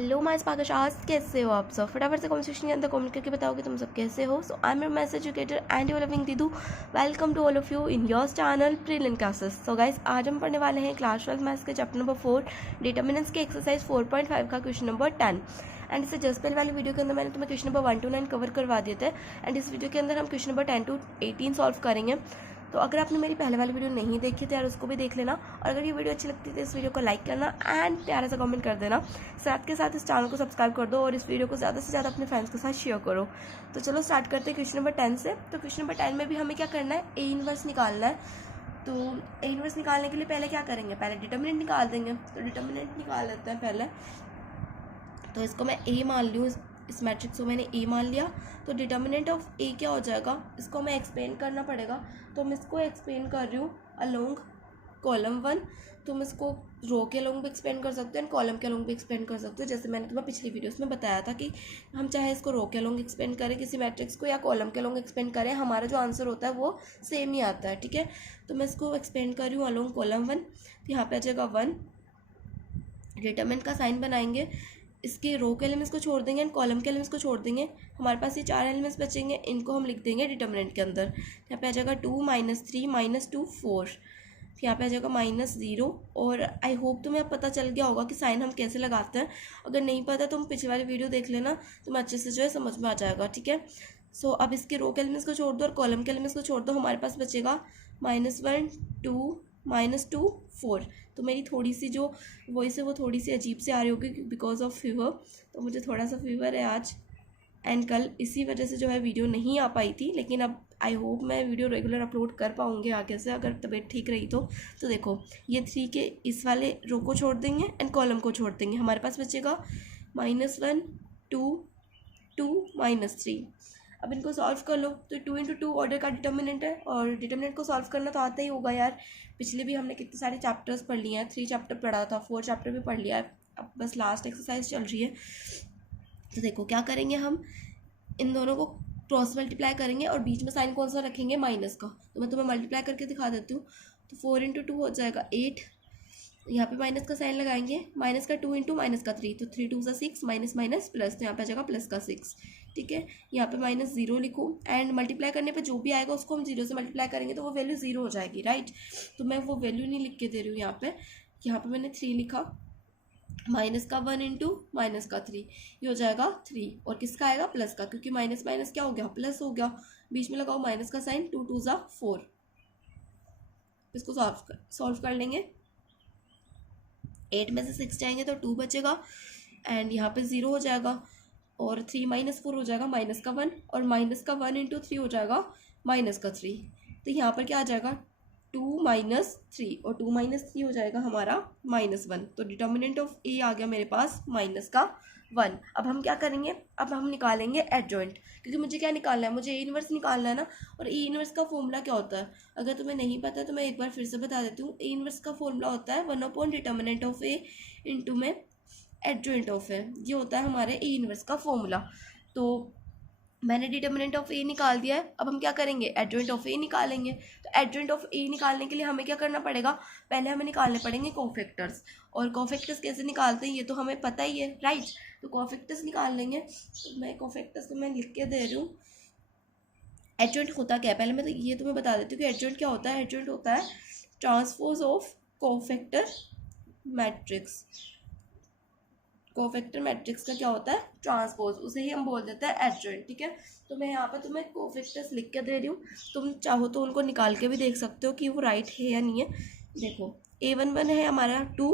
Hello my स्पार्कशास, कैसे हो आप सब। फटाफट से कमेंट सेक्शन के अंदर कमेंट करके बताओ कि तुम सब कैसे हो। So I am your maths educator and you loving दीदू। Welcome to all of you in your channel brilliant classes. So guys, आज हम पढ़ने वाले हैं क्लास 12 मैथ्स के चैप्टर नंबर 4 डिटर्मिनेंट्स के एक्सरसाइज 4.5 का क्वेश्चन नंबर 10। एंड इससे जस्ट पहले वाली वीडियो के अंदर मैंने तुम्हें क्वेश्चन नंबर 1 to 9 कवर करवा दिए थे। एंड इस वीडियो के अंदर हम क्वेश्चन नंबर 10 to 18 सॉल्व करेंगे। तो अगर आपने मेरी पहले वाली वीडियो नहीं देखी तो यार उसको भी देख लेना। और अगर ये वीडियो अच्छी लगती है तो इस वीडियो को लाइक करना एंड प्यारा सा कमेंट कर देना। साथ के साथ इस चैनल को सब्सक्राइब कर दो और इस वीडियो को ज़्यादा से ज़्यादा अपने फ्रेंड्स के साथ शेयर करो। तो चलो स्टार्ट करते हैं क्वेश्चन नंबर 10 से। तो क्वेश्चन नंबर 10 में भी हमें क्या करना है, ए इनवर्स निकालना है। तो ए इनवर्स निकालने के लिए पहले क्या करेंगे, पहले डिटर्मिनेंट निकाल देंगे। तो डिटर्मिनेंट निकाल लेते हैं पहले। तो इसको मैं ए मान लूँ, इस मैट्रिक्स को मैंने ए मान लिया। तो डिटर्मिनेंट ऑफ ए क्या हो जाएगा, इसको हमें एक्सप्लेन करना पड़ेगा। तो मैं इसको एक्सप्लेन कर रही हूँ अलोंग कॉलम 1। तुम इसको रो के अलोंग भी एक्सप्लेन कर सकते हो एंड कॉलम के अलोंग भी एक्सप्लेन कर सकते हो। जैसे मैंने तुम्हें पिछली वीडियोस में बताया था कि हम चाहे इसको रो के अलोंग एक्सप्लेन करें किसी मैट्रिक्स को या कॉलम के अलोंग एक्सप्लेन करें, हमारा जो आंसर होता है वो सेम ही आता है। ठीक है, तो मैं इसको एक्सप्लेन कर रही हूँ अलोंग कॉलम 1। तो यहाँ पे आ जाएगा 1। डिटर्मिनेंट का साइन बनाएंगे, इसके रो के एलिमेंट्स को छोड़ देंगे एंड कॉलम के एलिमेंट्स को छोड़ देंगे। हमारे पास ये 4 एलिमेंट्स बचेंगे, इनको हम लिख देंगे डिटर्मिनेंट के अंदर। यहाँ पे आ जाएगा 2 -3 -2 4। यहाँ पे आ जाएगा -0। और आई होप तुम्हें अब पता चल गया होगा कि साइन हम कैसे लगाते हैं। अगर नहीं पता तुम पिछली वाली वीडियो देख लेना, तुम्हें अच्छे से जो है समझ में आ जाएगा। ठीक है, सो अब इसके रो के एलिमेंट्स को छोड़ दो और कॉलम के एलिमेंट्स को छोड़ दो। हमारे पास बचेगा -1 2 -2 4। तो मेरी थोड़ी सी जो वॉइस है वो थोड़ी सी अजीब से आ रही होगी बिकॉज ऑफ फीवर। तो मुझे थोड़ा सा फीवर है आज एंड कल, इसी वजह से जो है वीडियो नहीं आ पाई थी। लेकिन अब आई होप मैं वीडियो रेगुलर अपलोड कर पाऊँगी आगे से, अगर तबीयत ठीक रही तो। देखो, ये 3 के इस वाले रो को छोड़ देंगे एंड कॉलम को छोड़ देंगे। हमारे पास बचेगा -1 2 2 -3। अब इनको सॉल्व कर लो। तो 2 × 2 ऑर्डर का डिटर्मिनेंट है और डिटर्मिनेंट को सॉल्व करना तो आता ही होगा यार। पिछले भी हमने कितने सारे चैप्टर्स पढ़ लिए हैं, 3 चैप्टर पढ़ा था, 4 चैप्टर भी पढ़ लिया है। अब बस लास्ट एक्सरसाइज चल रही है। तो देखो क्या करेंगे, हम इन दोनों को क्रॉस मल्टीप्लाई करेंगे और बीच में साइन कौन सा रखेंगे, माइनस का। तो मैं तुम्हें मल्टीप्लाई करके दिखा देती हूँ। तो 4 × 2 हो जाएगा 8। यहाँ पे माइनस का साइन लगाएंगे, माइनस का 2 × -3। तो 3 2 6 माइनस माइनस प्लस, तो यहाँ पे आ जाएगा प्लस का 6। ठीक है, यहाँ पे -0 लिखूँ एंड मल्टीप्लाई करने पे जो भी आएगा उसको हम 0 से मल्टीप्लाई करेंगे तो वो वैल्यू 0 हो जाएगी, राइट। तो मैं वो वैल्यू नहीं लिख के दे रही हूँ यहाँ पे मैंने 3 लिखा। माइनस का 1 × माइनस का 3, ये हो जाएगा 3। और किसका आएगा, प्लस का, क्योंकि माइनस माइनस क्या हो गया, प्लस हो गया। बीच में लगाओ माइनस का साइन, 2 2 4। इसको सॉल्व कर लेंगे। 8 में से 6 जाएंगे तो 2 बचेगा एंड यहाँ पे 0 हो जाएगा। और 3 -4 हो जाएगा -1। और माइनस का 1 × 3 हो जाएगा -3। तो यहाँ पर क्या आ जाएगा, 2 -3 और 2 -3 हो जाएगा हमारा -1। तो डिटर्मिनेंट ऑफ ए आ गया मेरे पास -1। अब हम क्या करेंगे, अब हम निकालेंगे एडजॉइंट, क्योंकि मुझे क्या निकालना है, मुझे ए इनवर्स निकालना है ना। और ए इनवर्स का फॉर्मूला क्या होता है, अगर तुम्हें नहीं पता तो मैं एक बार फिर से बता देती हूँ। ए इनवर्स का फॉर्मूला होता है 1 डिटर्मिनेंट ऑफ ए इंटू में एडजॉइंट ऑफ ए। ये होता है हमारे ए इनवर्स का फॉर्मूला। तो मैंने डिटर्मिनेंट ऑफ ए निकाल दिया है। अब हम क्या करेंगे, एडजॉइंट ऑफ ए निकालेंगे। तो एडजॉइंट ऑफ ए निकालने के लिए हमें क्या करना पड़ेगा, पहले हमें निकालने पड़ेंगे कोफैक्टर्स। और कोफैक्टर्स कैसे निकालते हैं ये तो हमें पता ही है, राइट। तो कोफैक्टर्स निकाल लेंगे। तो मैं कोफैक्टर्स को मैं लिख के दे रही हूँ। एडजॉइंट होता क्या है, पहले मैं तो ये तुम्हें बता देती हूँ कि एडजॉइंट क्या होता है। एडजॉइंट होता है transpose of cofactor matrix. Cofactor matrix का क्या होता है, ट्रांसपोज, उसे ही हम बोल देते हैं एडजॉइंट। ठीक है, तो मैं यहाँ पे तुम्हें कोफैक्टर्स लिख के दे रही हूँ। तुम चाहो तो उनको निकाल के भी देख सकते हो कि वो राइट है या नहीं है। देखो, A11 है हमारा 2,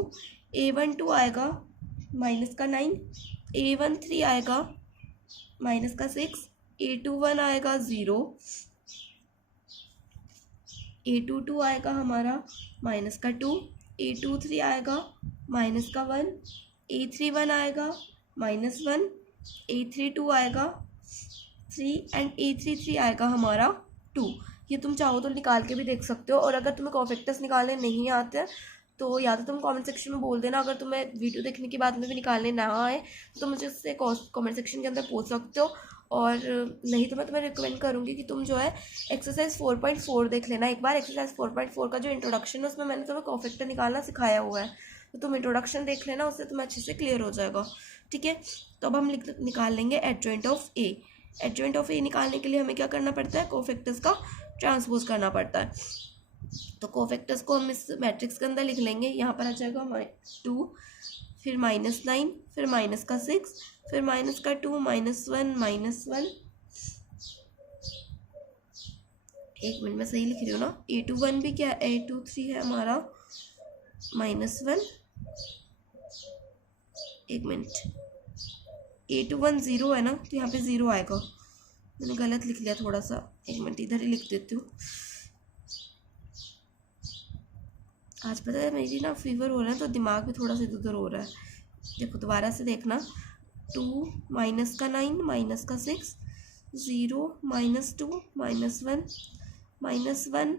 A12 आएगा -9, A13 आएगा -6, A21 आएगा 0, A22 आएगा हमारा -2, A23 आएगा -1, A31 आएगा -1, A32 आएगा 3 एंड A33 आएगा हमारा 2। ये तुम चाहो तो निकाल के भी देख सकते हो। और अगर तुम्हें कोफैक्टर्स निकालने नहीं आते हैं तो या तो तुम कमेंट सेक्शन में बोल देना। अगर तुम्हें वीडियो देखने के बाद में भी निकालने ना आए तो तुम मुझे उससे कमेंट सेक्शन के अंदर पूछ सकते हो। और नहीं तो मैं तुम्हें रिकमेंड करूँगी कि तुम जो है एक्सरसाइज 4.4 देख लेना एक बार। एक्सरसाइज 4.4 का जो इंट्रोडक्शन है उसमें मैंने तुम्हें कोफैक्टर निकालना सिखाया हुआ है। तो तुम इंट्रोडक्शन देख लेना, उससे तुम्हें अच्छे से क्लियर हो जाएगा। ठीक है। तो अब हम निकाल लेंगे adjoint of A. Adjoint of A निकालने के लिए हमें क्या करना पड़ता है, कोफैक्टर्स का ट्रांसपोज करना पड़ता है। तो कोफैक्टर्स को हम इस मैट्रिक्स के अंदर लिख लेंगे। यहाँ पर आ जाएगा 2, फिर -9, फिर -6, फिर -2, -1, -1। एक मिनट में सही लिख रही हूँ ना। A21 भी क्या, A23 है हमारा -1। एक मिनट, A21 0 है ना, तो यहाँ पे 0 आएगा। मैंने गलत लिख लिया थोड़ा सा, एक मिनट इधर ही लिख देती हूँ। आज पता है मेरी ना फीवर हो रहा है तो दिमाग भी थोड़ा सा इधर उधर हो रहा है। देखो दोबारा से देखना, 2 -9 -6 0 -2 -1 -1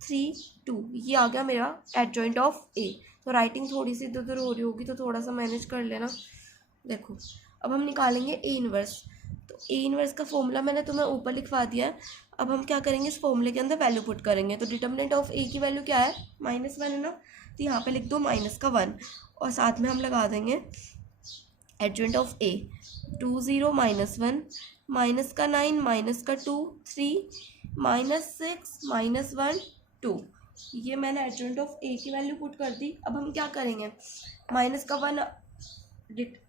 3 2, ये आ गया मेरा एडजॉइंट ऑफ ए। तो राइटिंग थोड़ी सी इधर उधर हो रही होगी तो थोड़ा सा मैनेज कर लेना। देखो अब हम निकालेंगे ए इनवर्स। तो ए इनवर्स का फॉर्मूला मैंने तुम्हें ऊपर लिखवा दिया है। अब हम क्या करेंगे, इस फॉर्मूले के अंदर वैल्यू पुट करेंगे। तो डिटर्मिनेंट ऑफ ए की वैल्यू क्या है, -1 है ना, तो यहाँ पे लिख दो -1 और साथ में हम लगा देंगे एडजॉइंट ऑफ ए। 2 0 -1 -9 -2 3 -6 -1 2, ये मैंने एडजॉइंट ऑफ ए की वैल्यू पुट कर दी। अब हम क्या करेंगे, -1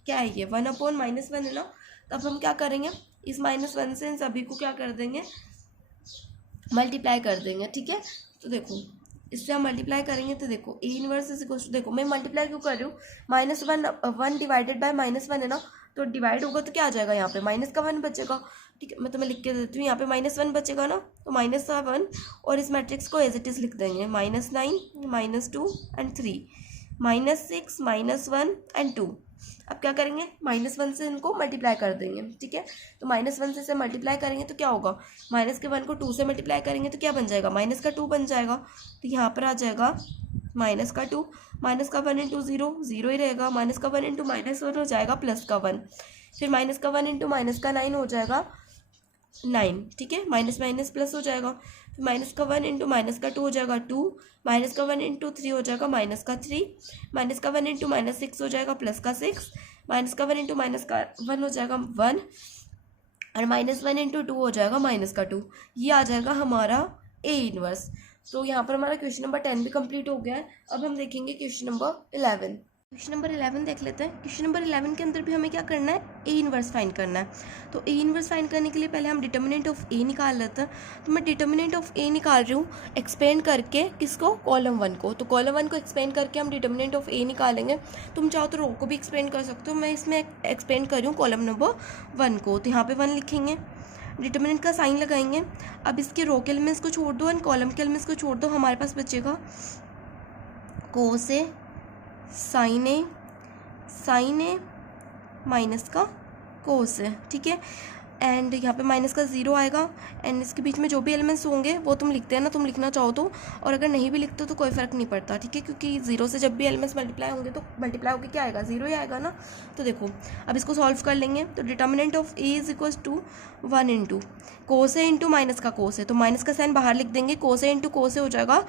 क्या है ये, 1/-1 है ना, तब हम क्या करेंगे, इस -1 से इन सभी को क्या कर देंगे, मल्टीप्लाई कर देंगे। ठीक है, तो देखो इससे हम मल्टीप्लाई करेंगे तो देखो A inverse is equal to, देखो मैं मल्टीप्लाई क्यों कर रही हूँ, -1 डिवाइडेड बाय -1 है ना, तो डिवाइड होगा तो क्या आ जाएगा, यहाँ पे -1 बचेगा। ठीक है, मैं तुम्हें लिख के देती हूँ, यहाँ पे -1 बचेगा ना, तो -7 और इस मैट्रिक्स को एज इट इज लिख देंगे, -9 -2 एंड 3 -6 -1 एंड 2। अब क्या करेंगे, -1 से इनको मल्टीप्लाई कर देंगे। ठीक है, तो -1 से इसे मल्टीप्लाई करेंगे तो क्या होगा, -1 को 2 से मल्टीप्लाई करेंगे तो क्या बन जाएगा, -2 बन जाएगा। तो यहाँ पर आ जाएगा -2, -1 इंटू 0 0 ही रहेगा, -1 इंटू -1 हो जाएगा +1, फिर -1 इंटू -9 हो जाएगा 9। ठीक है, माइनस माइनस प्लस हो जाएगा, फिर -1 इंटू -2 हो जाएगा 2, -1 इंटू 3 हो जाएगा -3, -1 इंटू -6 हो जाएगा +6, -1 इंटू -1 हो जाएगा 1 और -1 इंटू 2 हो जाएगा -2। ये आ जाएगा हमारा ए इनवर्स। तो यहाँ पर हमारा क्वेश्चन नंबर 10 भी कंप्लीट हो गया है। अब हम देखेंगे क्वेश्चन नंबर 11। क्वेश्चन नंबर 11 देख लेते हैं। क्वेश्चन नंबर 11 के अंदर भी हमें क्या करना है, ए इनवर्स फाइंड करना है। तो ए इनवर्स फाइंड करने के लिए पहले हम डिटर्मिनेंट ऑफ ए निकाल लेते हैं। तो मैं डिटर्मिनेंट ऑफ ए निकाल रही हूँ एक्सपेंड करके, किसको, कॉलम 1 को। तो कॉलम 1 को एक्सपेंड करके हम डिटर्मिनेंट ऑफ ए निकालेंगे। तुम चाहो तो रो को भी एक्सपेंड कर सकते हो, मैं इसमें एक्सपेंड कर रही हूँ कॉलम नंबर 1 को। तो यहाँ पे 1 लिखेंगे, डिटर्मिनेंट का साइन लगाएंगे। अब इसके रो के एलिमेंट्स को छोड़ दो एंड कॉलम के एलिमेंट्स को छोड़ दो, हमारे पास बचेगा कोस ए साइन ए माइनस का कोस है। ठीक है, एंड यहाँ पे माइनस का 0 आएगा एंड इसके बीच में जो भी एलिमेंट्स होंगे वो तुम लिखते हैं ना, तुम लिखना चाहो तो, और अगर नहीं भी लिखते तो कोई फ़र्क नहीं पड़ता। ठीक है, क्योंकि 0 से जब भी एलिमेंट्स मल्टीप्लाई होंगे तो मल्टीप्लाई होकर क्या आएगा, 0 ही आएगा ना। तो देखो अब इसको सॉल्व कर लेंगे। तो determinant of A is equals to 1 into cos A into minus का कोस है, तो माइनस का साइन बाहर लिख देंगे, कोस ए इंटू कोस ए हो जाएगा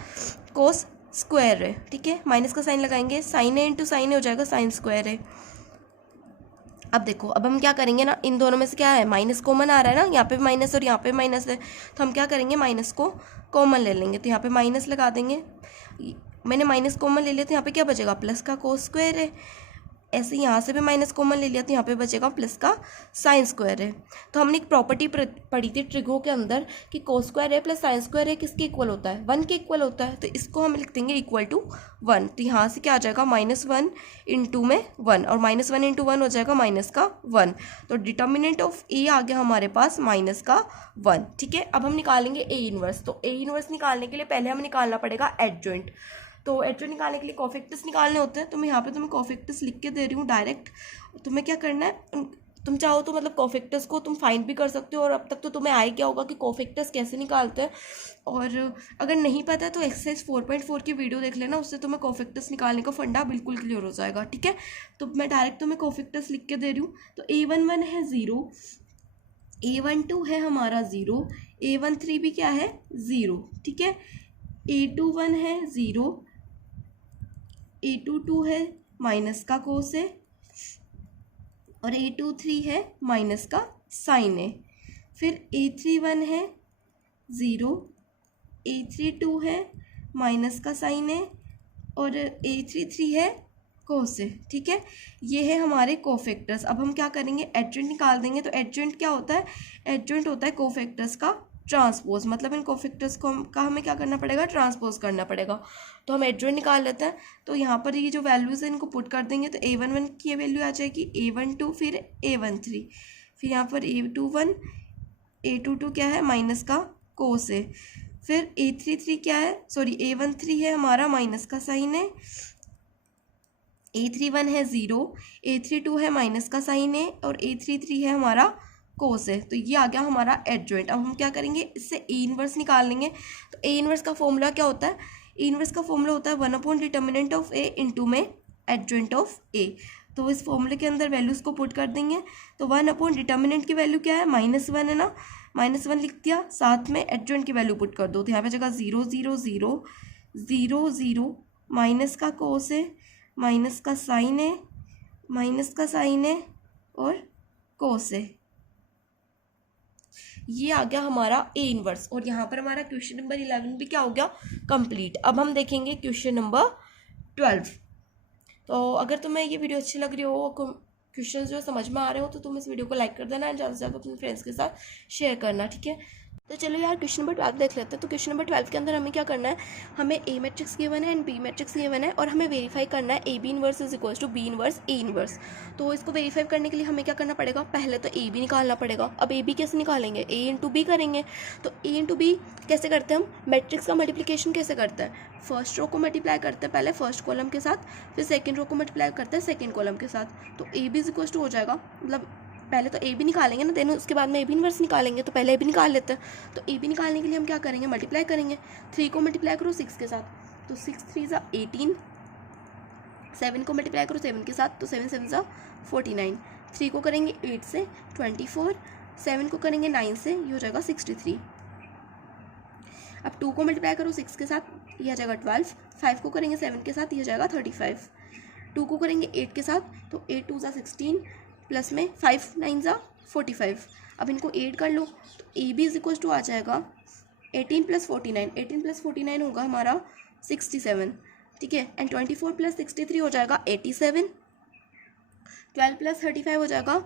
कोस स्क्वायर है। ठीक है, माइनस का साइन लगाएंगे, साइन ए इंटू साइन ए हो जाएगा साइन स्क्वायर है। अब देखो, अब हम क्या करेंगे ना, इन दोनों में से क्या है, माइनस कॉमन आ रहा है ना, यहाँ पे माइनस और यहाँ पे माइनस है, तो हम क्या करेंगे, माइनस को कॉमन ले लेंगे। तो यहाँ पे माइनस लगा देंगे, मैंने माइनस कॉमन ले लिया तो यहाँ पे क्या बचेगा, प्लस का कोस स्क्वायर है। ऐसे यहाँ से भी माइनस कॉमन ले लिया तो यहाँ पे बचेगा प्लस का साइन स्क्वायर है। तो हमने एक प्रॉपर्टी पढ़ी थी ट्रिगो के अंदर कि कोस स्क्वायर है प्लस साइन स्क्वायर है किसके इक्वल होता है, 1 के इक्वल होता है। तो इसको हम लिख देंगे इक्वल टू 1। तो यहाँ से क्या आ जाएगा, -1 इंटू में 1 और -1 इंटू 1 हो जाएगा माइनस का 1। तो डिटर्मिनेंट ऑफ ए आ गया हमारे पास माइनस का 1। ठीक है, अब हम निकालेंगे ए इनवर्स। तो ए इनवर्स निकालने के लिए पहले हमें निकालना पड़ेगा एडजॉइंट। तो एडजॉइंट निकालने के लिए कोफैक्टर्स निकालने होते हैं। तो मैं यहाँ पे तुम्हें कोफैक्टर्स लिख के दे रही हूँ डायरेक्ट। तुम्हें क्या करना है, तुम चाहो तो मतलब कोफैक्टर्स को तुम फाइंड भी कर सकते हो, और अब तक तो तुम्हें आया क्या होगा कि कोफैक्टर्स कैसे निकालते हैं। और अगर नहीं पता है तो एक्सरसाइज 4.4 की वीडियो देख लेना, उससे तुम्हें कोफैक्टर्स निकालने का फंडा बिल्कुल क्लियर हो जाएगा। ठीक है, तो मैं डायरेक्ट तुम्हें कोफैक्टर्स लिख के दे रही हूँ। तो A11 है 0, A12 है हमारा 0, A13 भी क्या है 0। ठीक है, A21 है 0, A22 है माइनस का कोस है, और A23 है माइनस का साइन ए। फिर A31 है 0, A32 है माइनस का साइन ए और A33 है कोस ए। ठीक है, ये है हमारे कोफैक्टर्स। अब हम क्या करेंगे, एडजॉइंट निकाल देंगे। तो एडजॉइंट क्या होता है, एडजॉइंट होता है कोफैक्टर्स का ट्रांसपोज, मतलब इन कोफैक्टर्स को हमें क्या करना पड़ेगा, ट्रांसपोज करना पड़ेगा। तो हम एडजॉइंट निकाल लेते हैं। तो यहाँ पर ये जो वैल्यूज़ है इनको पुट कर देंगे। तो A11 की वैल्यू आ जाएगी A12, फिर A13, फिर यहाँ पर A21, A22 क्या है माइनस का कोस ए, फिर A33 क्या है, सॉरी A13 है हमारा माइनस का साइन है, A31 है 0, A32 है माइनस का साइन है और A33 है हमारा कोस है। तो ये आ गया हमारा एडजॉइंट। अब हम क्या करेंगे, इससे ए इनवर्स निकाल लेंगे। तो ए इनवर्स का फॉर्मूला क्या होता है, ए इनवर्स का फॉर्मूला होता है 1 डिटर्मिनेंट ऑफ ए इंटू में एडजॉइंट ऑफ ए। तो इस फॉर्मूले के अंदर वैल्यूज़ को पुट कर देंगे। तो 1 डिटर्मिनेंट की वैल्यू क्या है, -1 है ना, -1 लिख दिया, साथ में एडजॉइंट की वैल्यू पुट कर दो। तो यहाँ पे जगह 0 0 0 0 0 माइनस का कोस है, माइनस का साइन है, माइनस का साइन है और कोस है। ये आ गया हमारा ए इनवर्स। और यहाँ पर हमारा क्वेश्चन नंबर 11 भी क्या हो गया, कंप्लीट। अब हम देखेंगे क्वेश्चन नंबर 12। तो अगर तुम्हें ये वीडियो अच्छी लग रही हो, क्वेश्चन जो समझ में आ रहे हो, तो तुम इस वीडियो को लाइक कर देना एंड ज़्यादा से ज़्यादा अपने फ्रेंड्स के साथ शेयर करना। ठीक है, तो चलो यार क्वेश्चन नंबर 12 देख लेते हैं। तो क्वेश्चन नंबर 12 के अंदर हमें क्या करना है, हमें ए मैट्रिक्स गिवन है एंड बी मैट्रिक्स गिवन है और हमें वेरीफाई करना है A B inverse is equals to B inverse A inverse. तो इसको वेरीफाई करने के लिए हमें क्या करना पड़ेगा, पहले तो ए बी निकालना पड़ेगा। अब ए बी कैसे निकालेंगे, ए इंटू बी करेंगे। तो ए इंटू बी कैसे करते हैं, हम मैट्रिक्स का मल्टीप्लिकेशन कैसे करते हैं, फर्स्ट रो को मल्टीप्लाई करते हैं पहले फर्स्ट कॉलम के साथ, फिर सेकेंड रो को मल्टीप्लाई करते हैं सेकेंड कॉलम के साथ। तो A B is equals to हो जाएगा, मतलब पहले तो ए बी निकालेंगे ना, देन उसके बाद में ए बी इनवर्स निकालेंगे। तो पहले ए बी निकाल लेते हैं। तो ए बी निकालने के लिए हम क्या करेंगे, मल्टीप्लाई करेंगे। 3 को मल्टीप्लाई करो 6 के साथ, तो 6 3 ज़ा 18, 7 को मल्टीप्लाई करो 7 के साथ, तो 7 7 ज़ा 49, 3 को करेंगे 8 से 24, 7 को करेंगे 9 से, ये हो जाएगा 63। अब 2 को मल्टीप्लाई करो 6 के साथ, ये आ जाएगा 12, 5 को करेंगे 7 के साथ, ये हो जाएगा 35, 2 को करेंगे 8 के साथ, तो 8 2 ज़ा 16 प्लस में 5 9 ज़ा 45। अब इनको ऐड कर लो, तो A B is equal to आ जाएगा 18 + 49, 18 + 49 होगा हमारा 67। ठीक है, एंड 24 + 63 हो जाएगा 87, 12 + 35 हो जाएगा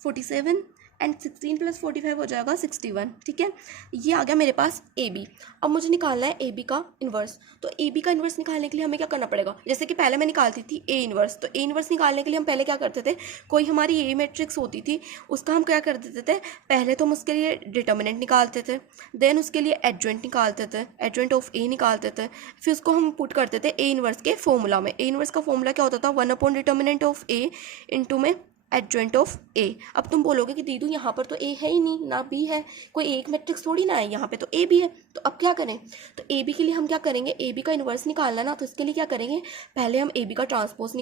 47 एंड 16 + 45 हो जाएगा 61। ठीक है, ये आ गया मेरे पास ए बी। अब मुझे निकालना है ए बी का इन्वर्स। तो ए बी का इन्वर्स निकालने के लिए हमें क्या करना पड़ेगा, जैसे कि पहले मैं निकालती थी ए इन्वर्स। तो ए इन्वर्स निकालने के लिए हम पहले क्या करते थे, कोई हमारी ए मैट्रिक्स होती थी उसका हम क्या कर देते थे, पहले तो हम उसके लिए डिटर्मिनेंट निकालते थे, देन उसके लिए एडजॉइंट निकालते थे, एडजॉइंट ऑफ ए निकालते थे, फिर उसको हम पुट करते थे ए इन्वर्स के फॉर्मूला में। ए इन्वर्स का फॉर्मूला क्या होता था, 1 डिटर्मिनेंट ऑफ ए इंटू में एडजॉइंट ऑफ ए। अब तुम बोलोगे कि दीदू यहाँ पर तो ए है ही नहीं ना बी है, कोई एक मैट्रिक्स थोड़ी ना है, यहाँ पे तो ए बी है। तो अब क्या करें, तो ए बी के लिए हम क्या करेंगे, ए बी का इन्वर्स निकालना ना, तो इसके लिए क्या करेंगे, पहले हम ए बी का ट्रांसपोज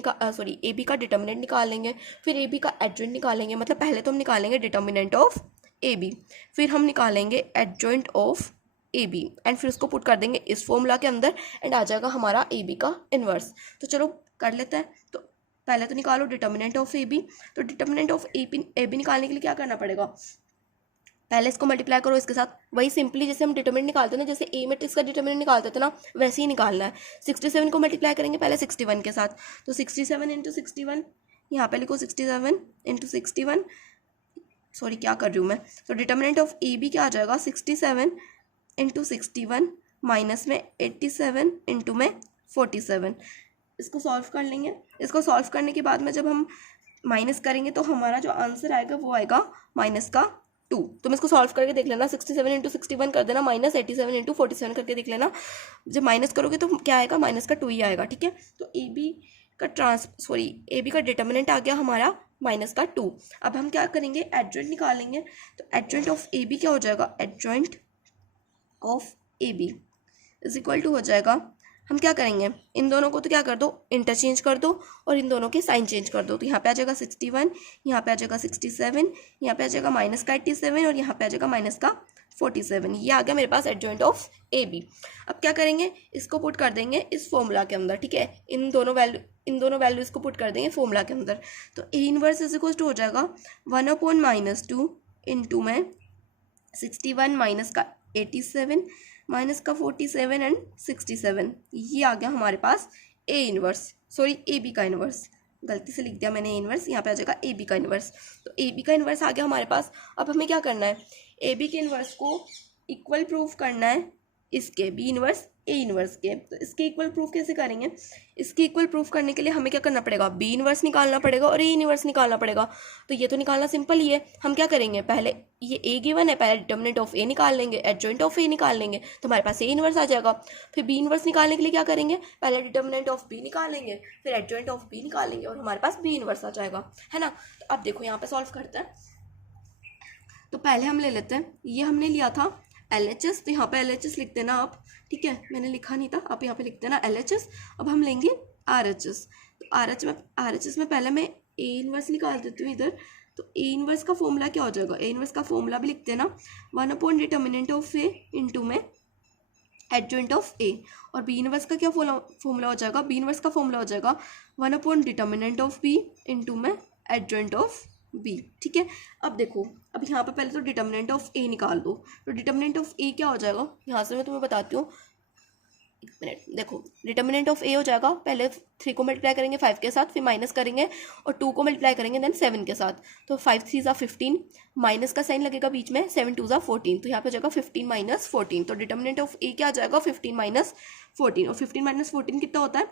ए बी का डिटर्मिनेंट निकाल लेंगे, फिर ए बी का एडजॉइंट निकालेंगे। मतलब पहले तो हम निकालेंगे डिटर्मिनेंट ऑफ ए बी, फिर हम निकालेंगे adjoint of A B and फिर उसको पुट कर देंगे इस फॉर्मूला के अंदर एंड आ जाएगा हमारा ए बी का इन्वर्स। तो चलो कर लेते हैं। तो पहले तो निकालो डिटर्मिनेंट ऑफ ए बी। तो डिटर्मिनेंट ऑफ ए बी निकालने के लिए क्या करना पड़ेगा, पहले इसको मल्टीप्लाई करो इसके साथ, वही सिंपली जैसे हम डिटर्मिनेंट निकालते हैं ना, जैसे ए मैट्रिक्स का डिटर्मिनेंट निकालते थे ना, वैसे ही निकालना है। 67 को मल्टीप्लाई करेंगे पहले 61 के साथ, तो 67 × 61, यहाँ पे लिखो 67 × 61, सॉरी क्या कर रही हूँ मैं। तो डिटर्मिनेंट ऑफ ए बी क्या आ जाएगा, 67 × 61 माइनस में 87 इंटू में 47। इसको सॉल्व कर लेंगे। इसको सॉल्व करने के बाद में जब हम माइनस करेंगे तो हमारा जो आंसर आएगा वो आएगा -2। तुम इसको सॉल्व करके देख लेना, 67 × 61 कर देना, -87 × 47 करके देख लेना। जब माइनस करोगे तो क्या आएगा, -2 ही आएगा। ठीक है, तो ए बी का डिटर्मिनेंट आ गया हमारा -2। अब हम क्या करेंगे, एडजॉइंट निकालेंगे। तो एडजॉइंट ऑफ ए बी क्या हो जाएगा, adjoint of A B is equal to हो जाएगा, हम क्या करेंगे, इन दोनों को तो क्या कर दो, इंटरचेंज कर दो और इन दोनों के साइन चेंज कर दो। तो यहाँ पे आ जाएगा 61, यहाँ पे आ जाएगा 67, यहाँ पे आ जाएगा -87 और यहाँ पे आ जाएगा -47। ये आ गया मेरे पास एडजॉइंट ऑफ ए बी। अब क्या करेंगे, इसको पुट कर देंगे इस फॉर्मूला के अंदर। ठीक है, इन दोनों वैल्यू इन दोनों वैल्यूज़ को पुट कर देंगे फॉर्मूला के अंदर। तो A inverse is equal to हो जाएगा 1/-2 इंटू में 61 माइनस का 87 माइनस का 47 एंड 67। ये आ गया हमारे पास A inverse, sorry A B का इनवर्स, गलती से लिख दिया मैंने ए इनवर्स, यहाँ पे आ जाएगा ए बी का इनवर्स। तो ए बी का इनवर्स आ गया हमारे पास। अब हमें क्या करना है, ए बी के इनवर्स को इक्वल प्रूफ करना है इसके बी इनवर्स ए इनवर्स के। तो इसके इक्वल प्रूफ कैसे करेंगे, इसके इक्वल प्रूफ करने के लिए हमें क्या करना पड़ेगा, बी इनवर्स निकालना पड़ेगा और ए इनवर्स निकालना पड़ेगा। तो ये तो निकालना सिंपल ही है। हम क्या करेंगे, पहले ये ए गिवन है, पहले डिटर्मिनेंट ऑफ ए निकाल लेंगे, एडजॉइंट ऑफ ए निकाल लेंगे, तो हमारे पास ए इनवर्स आ जाएगा। फिर बी इनवर्स निकालने के लिए क्या करेंगे, पहले डिटर्मिनेंट ऑफ बी निकालेंगे, फिर एडजॉइंट ऑफ बी निकालेंगे और हमारे पास बी इनवर्स आ जाएगा, है ना। तो अब देखो यहाँ पे सॉल्व करते हैं। तो पहले हम ले लेते हैं, ये हमने लिया था LHS, तो यहाँ पे LHS लिख देना आप, ठीक है, मैंने लिखा नहीं था, आप यहाँ पे लिख देना LHS। अब हम लेंगे RHS। तो RHS में पहले मैं ए इनवर्स निकाल देती हूँ इधर। तो ए इनवर्स का फॉर्मूला क्या हो जाएगा, ए इनवर्स का फॉर्मूला भी लिख देना 1/डिटर्मिनेंट ऑफ ए इंटू में एडजॉइंट ऑफ ए। और बी इनवर्स का क्या फॉर्मूला हो जाएगा, बी इनवर्स का फॉर्मूला हो जाएगा 1/डिटर्मिनेंट ऑफ बी इंटू में एडजॉइंट ऑफ बी, ठीक है। अब देखो, अब यहाँ पे पहले तो डिटर्मिनेंट ऑफ ए निकाल दो। तो डिटर्मिनेंट ऑफ ए क्या हो जाएगा, यहाँ से मैं तुम्हें बताती हूँ, एक मिनट। देखो डिटर्मिनेंट ऑफ ए हो जाएगा, पहले 3 को मल्टीप्लाई करेंगे 5 के साथ, फिर माइनस करेंगे और 2 को मल्टीप्लाई करेंगे देन 7 के साथ। तो 5 3 ज़ा 15, माइनस का साइन लगेगा बीच में, 7 2 ज़ा 14, तो यहाँ पे हो जाएगा 15 माइनस 14। तो डिटर्मिनेंट ऑफ ए क्या आ जाएगा, 15 माइनस 14। और 15 माइनस 14 कितना होता है,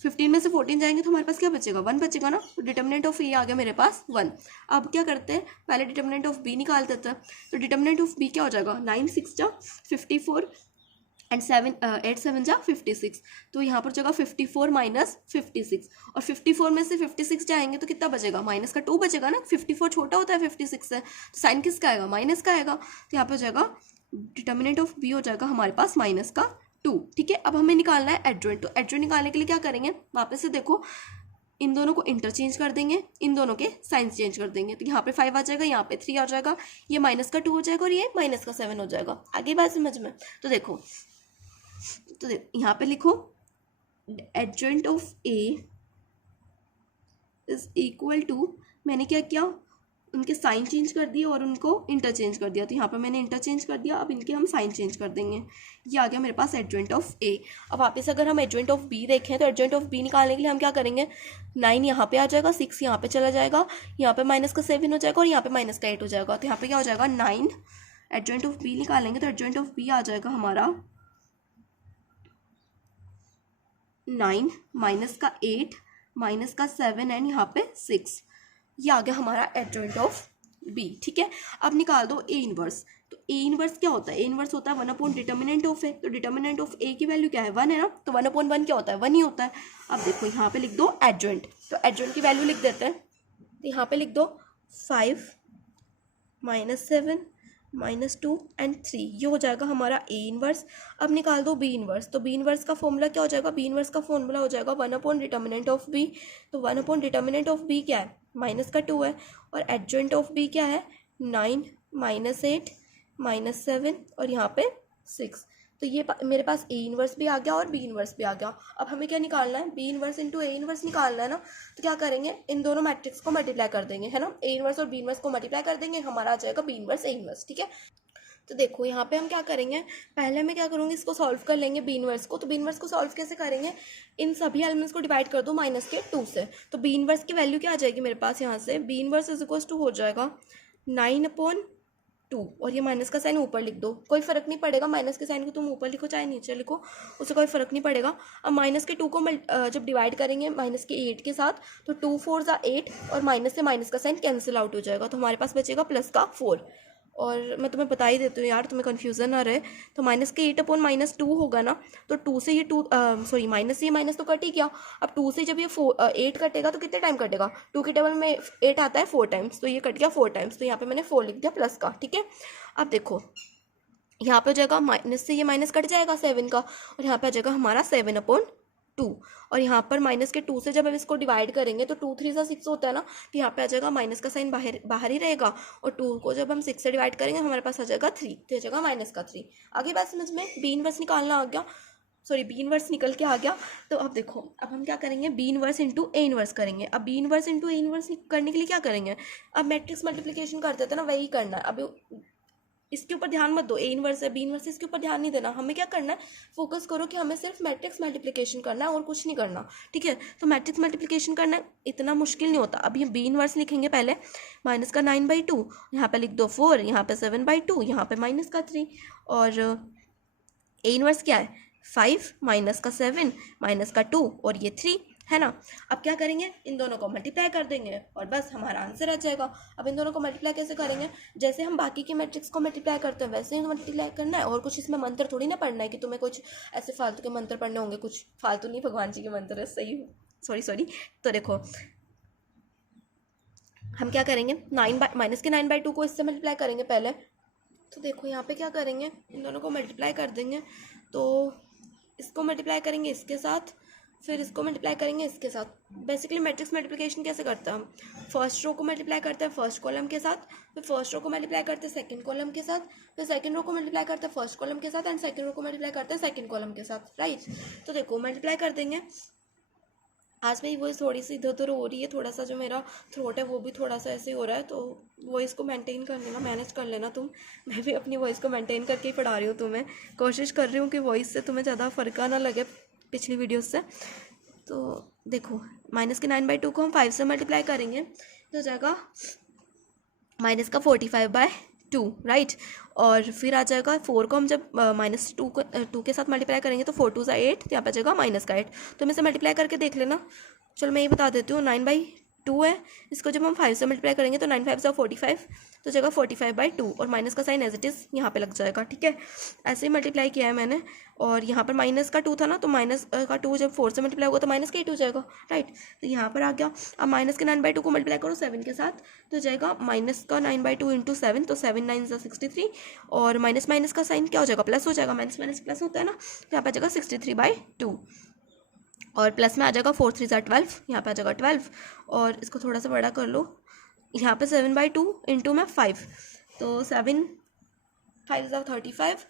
15 में से 14 जाएंगे तो हमारे पास क्या बचेगा, 1 बचेगा ना। तो डिटर्मिनेंट ऑफ ए आ गया मेरे पास 1। अब क्या करते हैं, पहले डिटर्मिनेंट ऑफ बी निकाल देते हैं। तो डिटर्मिनेंट ऑफ बी क्या हो जाएगा, 9 6 जा 54 एंड 8 7 जा 56। तो यहाँ पर जगह 54 माइनस 56, और 54 में से 56 जाएंगे तो कितना बचेगा, माइनस का 2 बचेगा ना। 54 छोटा होता है 56 से, तो साइन किसका आएगा, माइनस का आएगा। तो यहाँ पर हो जाएगा डिटर्मिनेंट ऑफ बी हो जाएगा हमारे पास -2, ठीक है। अब हमें निकालना है एडजॉइंट। तो एडजॉइंट निकालने के लिए क्या करेंगे, वापस से देखो, इन दोनों को इंटरचेंज कर देंगे, इन दोनों के साइंस चेंज कर देंगे। तो यहाँ पे 5 आ जाएगा, यहाँ पे 3 आ जाएगा, ये -2 हो जाएगा और ये -7 हो जाएगा। आगे बात समझ में। तो देखो, यहाँ पे लिखो adjoint of A is equal to, मैंने क्या किया, उनके साइन चेंज कर दिए और उनको इंटरचेंज कर दिया। तो यहाँ पे मैंने इंटरचेंज कर दिया, अब इनके हम साइन चेंज कर देंगे। ये आ गया मेरे पास एडजॉइंट ऑफ ए। अब वापस अगर हम एडजॉइंट ऑफ बी देखें तो एडजॉइंट ऑफ बी निकालने के लिए हम क्या करेंगे, 9 यहाँ पे आ जाएगा, 6 यहाँ पे चला जाएगा, यहाँ पे -7 हो जाएगा और यहाँ पे -8 हो जाएगा। तो यहाँ पे क्या हो जाएगा 9, एडजॉइंट ऑफ बी निकालेंगे तो एडजॉइंट ऑफ बी आ जाएगा हमारा 9 -8 -7 एंड यहाँ पे 6। ये आ गया हमारा एडजॉइंट ऑफ बी, ठीक है। अब निकाल दो ए इनवर्स। तो ए इनवर्स क्या होता है, ए इनवर्स होता है 1/डिटर्मिनेंट ऑफ ए। तो डिटर्मिनेंट ऑफ ए की वैल्यू क्या है, 1 है ना, तो 1/1 क्या होता है, 1 ही होता है। अब देखो यहाँ पे लिख दो एडजॉइंट। तो एडजॉइंट की वैल्यू लिख देते हैं। तो यहाँ पे लिख दो 5 -7 -2 एंड 3, ये हो जाएगा हमारा ए इनवर्स। अब निकाल दो बी इनवर्स। तो बी इनवर्स का फॉर्मूला क्या हो जाएगा, बी इनवर्स का फॉर्मूला हो जाएगा 1/डिटर्मिनेंट ऑफ बी। तो 1/डिटर्मिनेंट ऑफ बी क्या है, -2 है, और एडजॉइंट ऑफ बी क्या है 9 -8 -7 और यहाँ पे 6। तो ये मेरे पास ए इनवर्स भी आ गया और बी इनवर्स भी आ गया। अब हमें क्या निकालना है, B inverse into A inverse निकालना है ना। तो क्या करेंगे, इन दोनों मैट्रिक्स को मल्टीप्लाई कर देंगे, है ना, ए इनवर्स और बी इनवर्स को मल्टीप्लाई कर देंगे, हमारा आ जाएगा बी इनवर्स ए इनवर्स, ठीक है। तो देखो यहाँ पे हम क्या करेंगे, पहले मैं क्या करूँगी, इसको सॉल्व कर लेंगे बी इनवर्स को। तो बी इनवर्स को सॉल्व कैसे करेंगे, इन सभी एलिमेंट्स को डिवाइड कर दो -2 से। तो बी इनवर्स की वैल्यू क्या आ जाएगी मेरे पास, यहाँ से B inverse is equal to हो जाएगा 9/2, और ये माइनस का साइन ऊपर लिख दो, कोई फर्क नहीं पड़ेगा, माइनस के साइन को तुम ऊपर लिखो चाहे नीचे लिखो, उससे कोई फर्क नहीं पड़ेगा। अब -2 को जब डिवाइड करेंगे -8 के साथ, तो 2 4 ज़ा 8 और माइनस से माइनस का साइन कैंसिल आउट हो जाएगा। तो हमारे पास बचेगा +4। और मैं तुम्हें बता ही देती हूँ यार, तुम्हें कन्फ्यूज़न ना रहे। तो -8/-2 होगा ना, तो 2 से ये माइनस ये माइनस तो कट ही गया। अब 2 से जब ये 8 कटेगा तो कितने टाइम कटेगा, 2 के टेबल में 8 आता है 4 टाइम्स, तो ये कट गया 4 टाइम्स। तो यहाँ पे मैंने 4 लिख दिया प्लस का, ठीक है। अब देखो यहाँ पे हो जाएगा, माइनस से ये माइनस कट जाएगा 7 का, और यहाँ पे आ जाएगा हमारा 7/2। और यहाँ पर -2 से जब हम इसको डिवाइड करेंगे तो 2 3 सा 6 होता है ना, तो यहाँ पे आ जाएगा माइनस का साइन बाहर ही रहेगा, और 2 को जब हम 6 से डिवाइड करेंगे हमारे पास आ जाएगा 3, तो आ जाएगा -3। आगे बात समझ में, बी इनवर्स निकालना आ गया। सॉरी बी इनवर्स निकल के आ गया। तो अब देखो, अब हम क्या करेंगे, B inverse into A inverse करेंगे। अब B inverse into A inverse करने के लिए क्या करेंगे, अब मैट्रिक्स मल्टीप्लिकेशन करते थे ना, वही करना है। अब इसके ऊपर ध्यान मत दो, ए इनवर्स है बी इनवर्स है, इसके ऊपर ध्यान नहीं देना। हमें क्या करना है, फोकस करो कि हमें सिर्फ मैट्रिक्स मल्टीप्लिकेशन करना है और कुछ नहीं करना, ठीक है। तो मैट्रिक्स मल्टीप्लिकेशन करना इतना मुश्किल नहीं होता। अभी हम बी इनवर्स लिखेंगे पहले, माइनस का 9/2, यहाँ पे लिख दो 4, यहाँ पे 7/2, यहाँ पे माइनस का 3, और ए इनवर्स क्या है 5 माइनस का 7 माइनस का 2 और ये 3 है ना। अब क्या करेंगे, इन दोनों को मल्टीप्लाई कर देंगे और बस हमारा आंसर आ जाएगा। अब इन दोनों को मल्टीप्लाई कैसे करेंगे, जैसे हम बाकी के मैट्रिक्स को मल्टीप्लाई करते हैं वैसे ही मल्टीप्लाई करना है, और कुछ इसमें मंत्र थोड़ी ना पढ़ना है कि तुम्हें कुछ ऐसे फालतू के मंत्र पढ़ने होंगे, कुछ फालतू नहीं, भगवान जी के मंत्र है, सही सॉरी। तो देखो हम क्या करेंगे, माइनस के 9/2 को इससे मल्टीप्लाई करेंगे पहले। तो देखो यहाँ पे क्या करेंगे, इन दोनों को मल्टीप्लाई कर देंगे। तो इसको मल्टीप्लाई करेंगे इसके साथ, फिर इसको मल्टीप्लाई करेंगे इसके साथ। बेसिकली मैट्रिक्स मल्टीप्लिकेशन कैसे करते हैं हम, फर्स्ट रो को मल्टीप्लाई करते हैं फर्स्ट कॉलम के साथ, फिर फर्स्ट रो को मल्टीप्लाई करते हैं सेकंड कॉलम के साथ, फिर सेकंड रो को मल्टीप्लाई करते हैं फर्स्ट कॉलम के साथ, एंड सेकंड रो को मल्टीप्लाई करते हैं सेकंड कॉलम के साथ, राइट। तो देखो मल्टीप्लाई कर देंगे। आज मेरी वॉइस थोड़ी सी इधर उधर हो रही है, थोड़ा सा जो मेरा थ्रोट है वो भी थोड़ा सा ऐसे हो रहा है, तो वॉइस को मेंटेन कर लेना, मैनेज कर लेना तुम। मैं भी अपनी वॉइस को मेंटेन करके ही पढ़ा रही हूँ तुम्हें, कोशिश कर रही हूँ कि वॉइस से तुम्हें ज़्यादा फ़र्क ना लगे पिछली वीडियो से। तो देखो माइनस के 9/2 को हम 5 से मल्टीप्लाई करेंगे तो हो जाएगा माइनस का 45/2, राइट। और फिर आ जाएगा 4 को हम जब -2 के साथ मल्टीप्लाई करेंगे तो 4 2 ज़ा 8, तो यहाँ पे आ जाएगा -8। तो हम इसे मल्टीप्लाई करके देख लेना। चलो मैं ये बता देती हूँ, 9/2 है, इसको जब हम 5 से मल्टीप्लाई करेंगे तो 9 5 ज़ा 45, तो जगह 45/2, और माइनस का साइन एज इट इज़ यहाँ पे लग जाएगा, ठीक है। ऐसे ही मल्टीप्लाई किया है मैंने, और यहाँ पर माइनस का 2 था ना, तो माइनस का 2 जब 4 से मल्टीप्लाई होगा तो माइनस का 8 हो जाएगा, राइट। तो यहाँ पर आ गया। अब माइनस के 9/2 को मल्टीप्लाई करो 7 के साथ, तो जाएगा माइनस का 9/2 इंटू 7, तो 7 9 ज़ा 63, और माइनस माइनस का साइन क्या हो जाएगा, प्लस हो जाएगा, माइनस माइनस प्लस होता है ना, तो यहाँ पर आ जाएगा 63/2, और प्लस में आ जाएगा 4 3 ज़ा 12, यहाँ पे आ जाएगा 12, और इसको थोड़ा सा बड़ा कर लो, यहाँ पे 7/2 इंटू में 5, तो 7 5 ज़ा 35,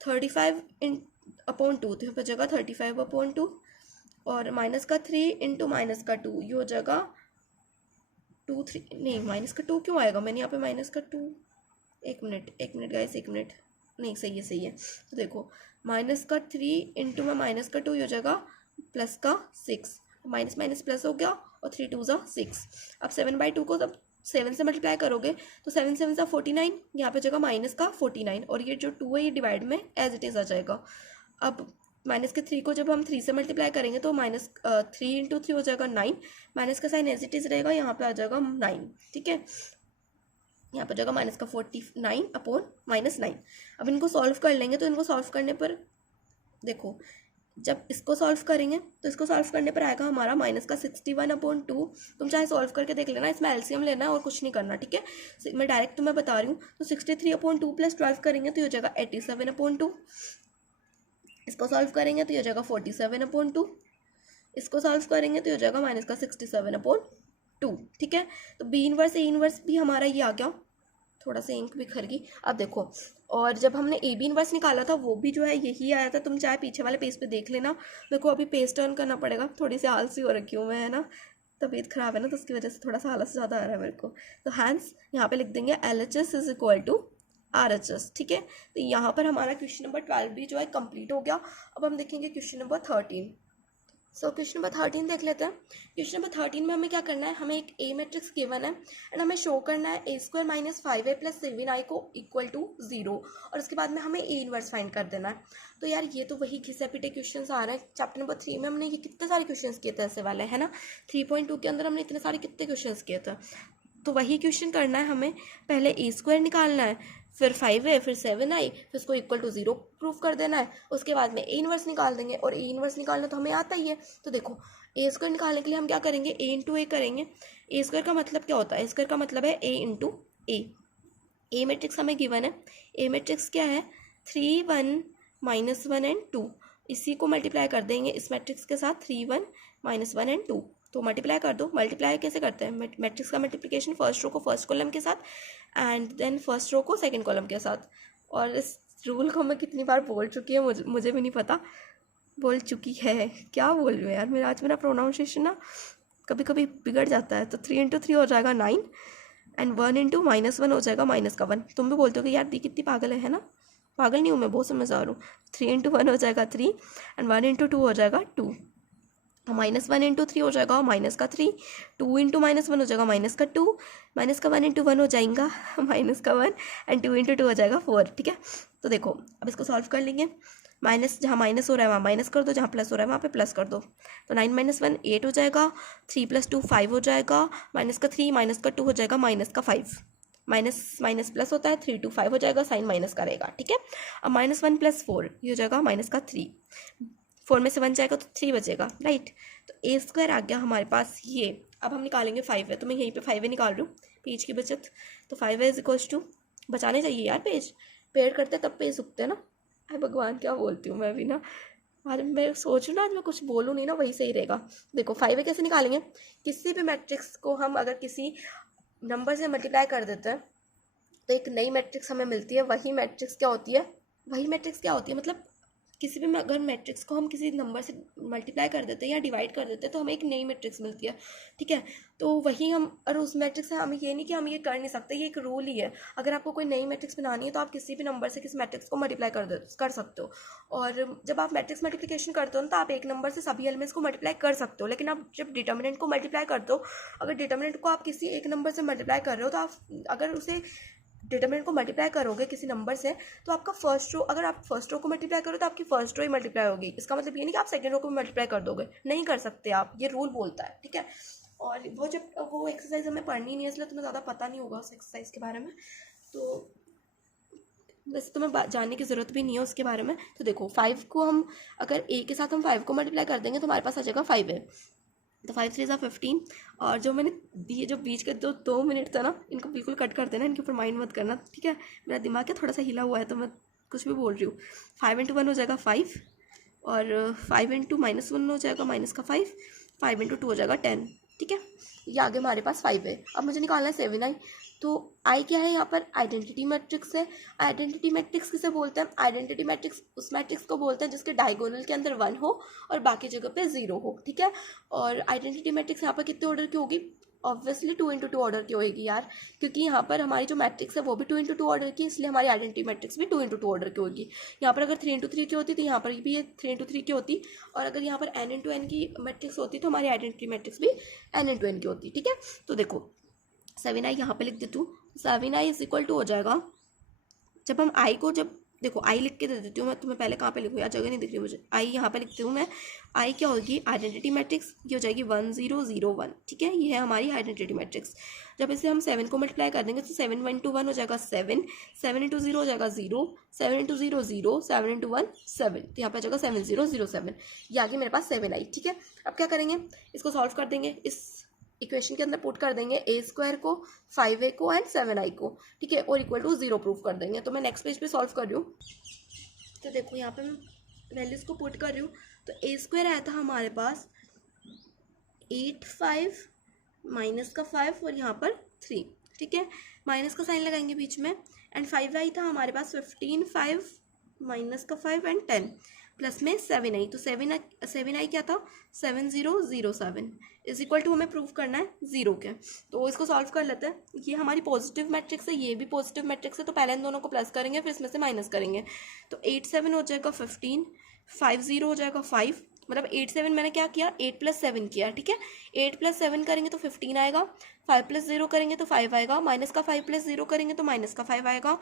35 अपॉन 2, तो यहाँ पे जगह 35/2, और माइनस का 3 इंटू माइनस का 2, ये हो जाएगा 2 3, नहीं माइनस का 2 क्यों आएगा, मैंने यहाँ पे माइनस का 2, एक मिनट गाइस, एक मिनट, नहीं सही है। तो देखो माइनस का 3 इंटू में माइनस का 2, ये हो जाएगा प्लस का 6, माइनस माइनस प्लस हो गया, और 3 2 ज़ा 6। अब 7/2 को जब 7 से मल्टीप्लाई करोगे तो 7 7 ज़ा 49, यहाँ पे जगह माइनस का 49, और ये जो 2 है ये डिवाइड में एज इट इज़ आ जाएगा। अब माइनस के 3 को जब हम 3 से मल्टीप्लाई करेंगे तो माइनस 3 इंटू 3 हो जाएगा 9, माइनस का साइन एज इट इज़ रहेगा, यहाँ पे आ जाएगा 9, ठीक है। यहाँ पर जाएगा माइनस का 49 अपॉन -9। अब इनको सॉल्व कर लेंगे, तो इनको सॉल्व करने पर देखो, जब इसको सॉल्व करेंगे तो इसको सॉल्व करने पर आएगा हमारा माइनस का 61/2। तुम चाहे सॉल्व करके देख लेना, इसमें एलसीएम लेना है और कुछ नहीं करना, ठीक है। मैं डायरेक्ट तुम्हें बता रही हूँ। तो 63/2 + 12 करेंगे तो ये हो जाएगा 87/2। इसको सॉल्व करेंगे तो ये हो जाएगा 47/2। इसको सॉल्व करेंगे तो ये हो जाएगा माइनस का 67/2, ठीक है। तो बी इनवर्स ए इनवर्स भी हमारा ये आ गया, थोड़ा सा इंक बिखर गई। अब देखो, और जब हमने ए बी इनवर्स निकाला था वो भी जो है यही आया था, तुम चाहे पीछे वाले पेज पे देख लेना। मेरे को अभी पेज टर्न करना पड़ेगा, थोड़ी सी आलसी हो रखी हूँ मैं, है ना, तबीयत खराब है ना, तो उसकी वजह से थोड़ा सा आलस ज़्यादा आ रहा है मेरे को। तो हैंस यहाँ पे लिख देंगे LHS is equal to RHS, ठीक है। तो यहाँ पर हमारा क्वेश्चन नंबर 12 भी जो है कंप्लीट हो गया। अब हम देखेंगे question number 13। So question number 13 देख लेते हैं। क्वेश्चन नंबर 13 में हमें क्या करना है, हमें एक ए मैट्रिक्स गिवन है एंड हमें शो करना है a² - 5a + 7i को इक्वल टू 0, और उसके बाद में हमें ए इनवर्स फाइंड कर देना है। तो यार ये तो वही घिसे पिटे क्वेश्चन आ रहे हैं। चैप्टर नंबर 3 में हमने ये कितने सारे क्वेश्चन किए थे ऐसे वाले, है ना। 3.2 के अंदर हमने इतने सारे कितने क्वेश्चन किए थे। तो वही क्वेश्चन करना है हमें। पहले a² निकालना है, फिर 5a, फिर 7i, फिर उसको इक्वल टू 0 प्रूफ कर देना है। उसके बाद में ए इनवर्स निकाल देंगे, और ए इनवर्स निकालना तो हमें आता ही है। तो देखो a² निकालने के लिए हम क्या करेंगे, a इंटू ए करेंगे। a² का मतलब क्या होता है, a² का मतलब है a into A. A matrix हमें गिवन है। ए मैट्रिक्स क्या है, 3 1 -1 एंड 2। इसी को मल्टीप्लाई कर देंगे इस मैट्रिक्स के साथ, 3 1 -1 एंड 2। तो मल्टीप्लाई कर दो। मल्टीप्लाई कैसे करते हैं, मैट्रिक्स का मल्टीप्लिकेशन फर्स्ट रो को फर्स्ट कॉलम के साथ एंड देन फर्स्ट रो को सेकंड कॉलम के साथ। और इस रूल को मैं कितनी बार बोल चुकी हूँ मुझे भी नहीं पता। बोल चुकी है। क्या बोल रही हूँ यार, मेरा प्रोनाउंसिएशन ना कभी कभी बिगड़ जाता है। तो 3 × 3 हो जाएगा 9 एंड 1 × -1 हो जाएगा -1। तुम भी बोलते हो कि यार दी कितनी पागल है ना? पागल नहीं हूँ मैं, बहुत समझदार हूँ। 3 × 1 हो जाएगा 3 एंड 1 × 2 हो जाएगा 2। -1 × 3 हो जाएगा -3। 2 × -1 हो जाएगा -2। -1 × 1 हो जाएगा -1 एंड 2 × 2 हो जाएगा 4। ठीक है, तो देखो अब इसको सॉल्व कर लेंगे। माइनस जहाँ माइनस हो रहा है वहाँ माइनस कर दो, जहाँ प्लस हो रहा है वहाँ पे प्लस कर दो। तो 9 - 1 8 हो जाएगा, 3 + 2 5 हो जाएगा, -3 -2 हो जाएगा -5। माइनस माइनस प्लस होता है, 3 × 5 हो जाएगा, साइन माइनस का रहेगा। ठीक है, अब -1 + 4 ये हो जाएगा -3। 4 में से 1 जाएगा तो 3 बचेगा, राइट। तो a² आ गया हमारे पास ये। अब हम निकालेंगे 5 है, तो मैं यहीं पे 5 निकाल रही हूँ, पेज की बचत। तो 5 है = बचाने चाहिए यार पेज, पेड़ करते तब पेज उगते हैं ना। अरे भगवान, क्या बोलती हूँ मैं भी ना। आज मैं सोच रही हूँ ना, आज मैं कुछ बोलूँ नहीं ना, वही सही रहेगा। देखो 5 कैसे निकालेंगे? किसी भी मैट्रिक्स को हम अगर किसी नंबर से मल्टीप्लाई कर देते हैं तो एक नई मैट्रिक्स हमें मिलती है। वही मैट्रिक्स क्या होती है मतलब किसी भी अगर मैट्रिक्स को हम किसी नंबर से मल्टीप्लाई कर देते हैं या डिवाइड कर देते हैं तो हमें एक नई मैट्रिक्स मिलती है। ठीक है, तो वही हम, और उस मैट्रिक्स से हम ये नहीं कि हम ये कर नहीं सकते, ये एक रूल ही है। अगर आपको कोई नई मैट्रिक्स बनानी है तो आप किसी भी नंबर से किसी मैट्रिक्स को मल्टीप्लाई कर सकते हो। और जब आप मैट्रिक्स मल्टीप्लिकेशन करते हो ना, तो आप एक नंबर से सभी एलिमेंट्स को मल्टीप्लाई कर सकते हो। लेकिन आप जब डिटर्मिनेंट को मल्टीप्लाई करते हो, अगर डिटर्मिनेंट को आप किसी एक नंबर से मल्टीप्लाई कर रहे हो, तो आप अगर उसे डिटर्मिनेंट को मल्टीप्लाई करोगे किसी नंबर से, तो आपका फर्स्ट रो, अगर आप फर्स्ट रो को मल्टीप्लाई करो तो आपकी फर्स्ट रो ही मल्टीप्लाई होगी। इसका मतलब ये नहीं कि आप सेकंड रो को मल्टीप्लाई कर दोगे, नहीं कर सकते आप, ये रूल बोलता है। ठीक है, और वो एक्सरसाइज हमें पढ़नी नहीं है, इसलिए तुम्हें ज़्यादा पता नहीं होगा उस एक्सरसाइज के बारे में। तो वैसे तुम्हें जानने की ज़रूरत भी नहीं है उसके बारे में। तो देखो 5 को हम अगर a के साथ हम 5 को मल्टीप्लाई कर देंगे तो हमारे पास आ जाएगा 5 है। तो 5 × 3 = 15। और जो मैंने दिए, जो बीच के 2 मिनट था ना, इनको बिल्कुल कट कर देना, इनके ऊपर माइंड मत करना। ठीक है, मेरा दिमाग क्या थोड़ा सा हिला हुआ है तो मैं कुछ भी बोल रही हूँ। 5 × 1 हो जाएगा 5 और 5 × -1 हो जाएगा -5। 5 × 2 हो जाएगा 10। ठीक है, ये आगे हमारे पास 5 है। अब मुझे निकालना है 7i। तो आई क्या है यहाँ पर? आइडेंटिटी मैट्रिक्स है। आइडेंटिटी मैट्रिक्स किसे बोलते हैं? आइडेंटिटी मैट्रिक्स उस मैट्रिक्स को बोलते हैं जिसके डायगोनल के अंदर 1 हो और बाकी जगह पे 0 हो। ठीक है, और आइडेंटिटी मैट्रिक्स यहाँ पर कितने ऑर्डर की होगी? ऑब्वियसली 2 × 2 ऑर्डर की होगी यार, क्योंकि यहाँ पर हमारी जो मैट्रिक्स है वो भी 2 × 2 ऑर्डर की, इसलिए हमारी आइडेंटिटी मैट्रिक्स भी 2 × 2 ऑर्डर की होगी। यहाँ पर अगर 3 × 3 की होती तो यहाँ पर भी ये 3 × 3 की होती, और अगर यहाँ पर n × n की मैट्रिक्स होती तो हमारी आइडेंटिटी मैट्रिक्स भी n × n की होती। ठीक है, तो देखो 7i यहाँ पे लिख देती हूँ। 7i = हो जाएगा, जब हम i को, जब देखो i लिख के दे देती हूँ मैं तुम्हें, पहले कहाँ पे लिखूँ यार, जगह नहीं दिख रही मुझे। i यहाँ पे लिखती हूँ मैं। i क्या होगी? आइडेंटिटी मैट्रिक्स, ये हो जाएगी 1 0 0 1। ठीक है, ये है हमारी आइडेंटिटी मैट्रिक्स। जब इसे हम 7 को मल्टीप्लाई कर देंगे तो 7 × 1 हो जाएगा 7, 7 × 0 हो जाएगा 0, 7 × 0 0, 7 × 1 7। तो यहाँ पे आ जाएगा 7 0 0 7। ये आ गया मेरे पास 7i। ठीक है, अब क्या करेंगे? इसको सॉल्व कर देंगे, इस इक्वेशन के अंदर पुट कर देंगे a² को, 5a को एंड 7i को। ठीक है, और = 0 प्रूफ कर देंगे। तो मैं नेक्स्ट पेज पे सॉल्व कर रही हूँ। तो देखो यहाँ पे मैं वैल्यूज़ को पुट कर रही हूँ। तो a² आया था हमारे पास 8 5 -5 और यहाँ पर 3। ठीक है, माइनस का साइन लगाएंगे बीच में, एंड 5i था हमारे पास 15 5 -5 एंड 10 प्लस में 7i। तो 7i क्या था? 7 0 0 7 = हमें प्रूव करना है 0 के। तो इसको सॉल्व कर लेते हैं। ये हमारी पॉजिटिव मैट्रिक्स है, ये भी पॉजिटिव मैट्रिक्स है, तो पहले इन दोनों को प्लस करेंगे फिर इसमें से माइनस करेंगे। तो 8 7 हो जाएगा 15, 5 0 हो जाएगा 5, मतलब 8 7 मैंने क्या किया? 8 + 7 किया। ठीक है, 8 + 7 करेंगे तो 15 आएगा, 5 + 0 करेंगे तो 5 आएगा, माइनस का 5 + 0 करेंगे तो माइनस का 5 आएगा,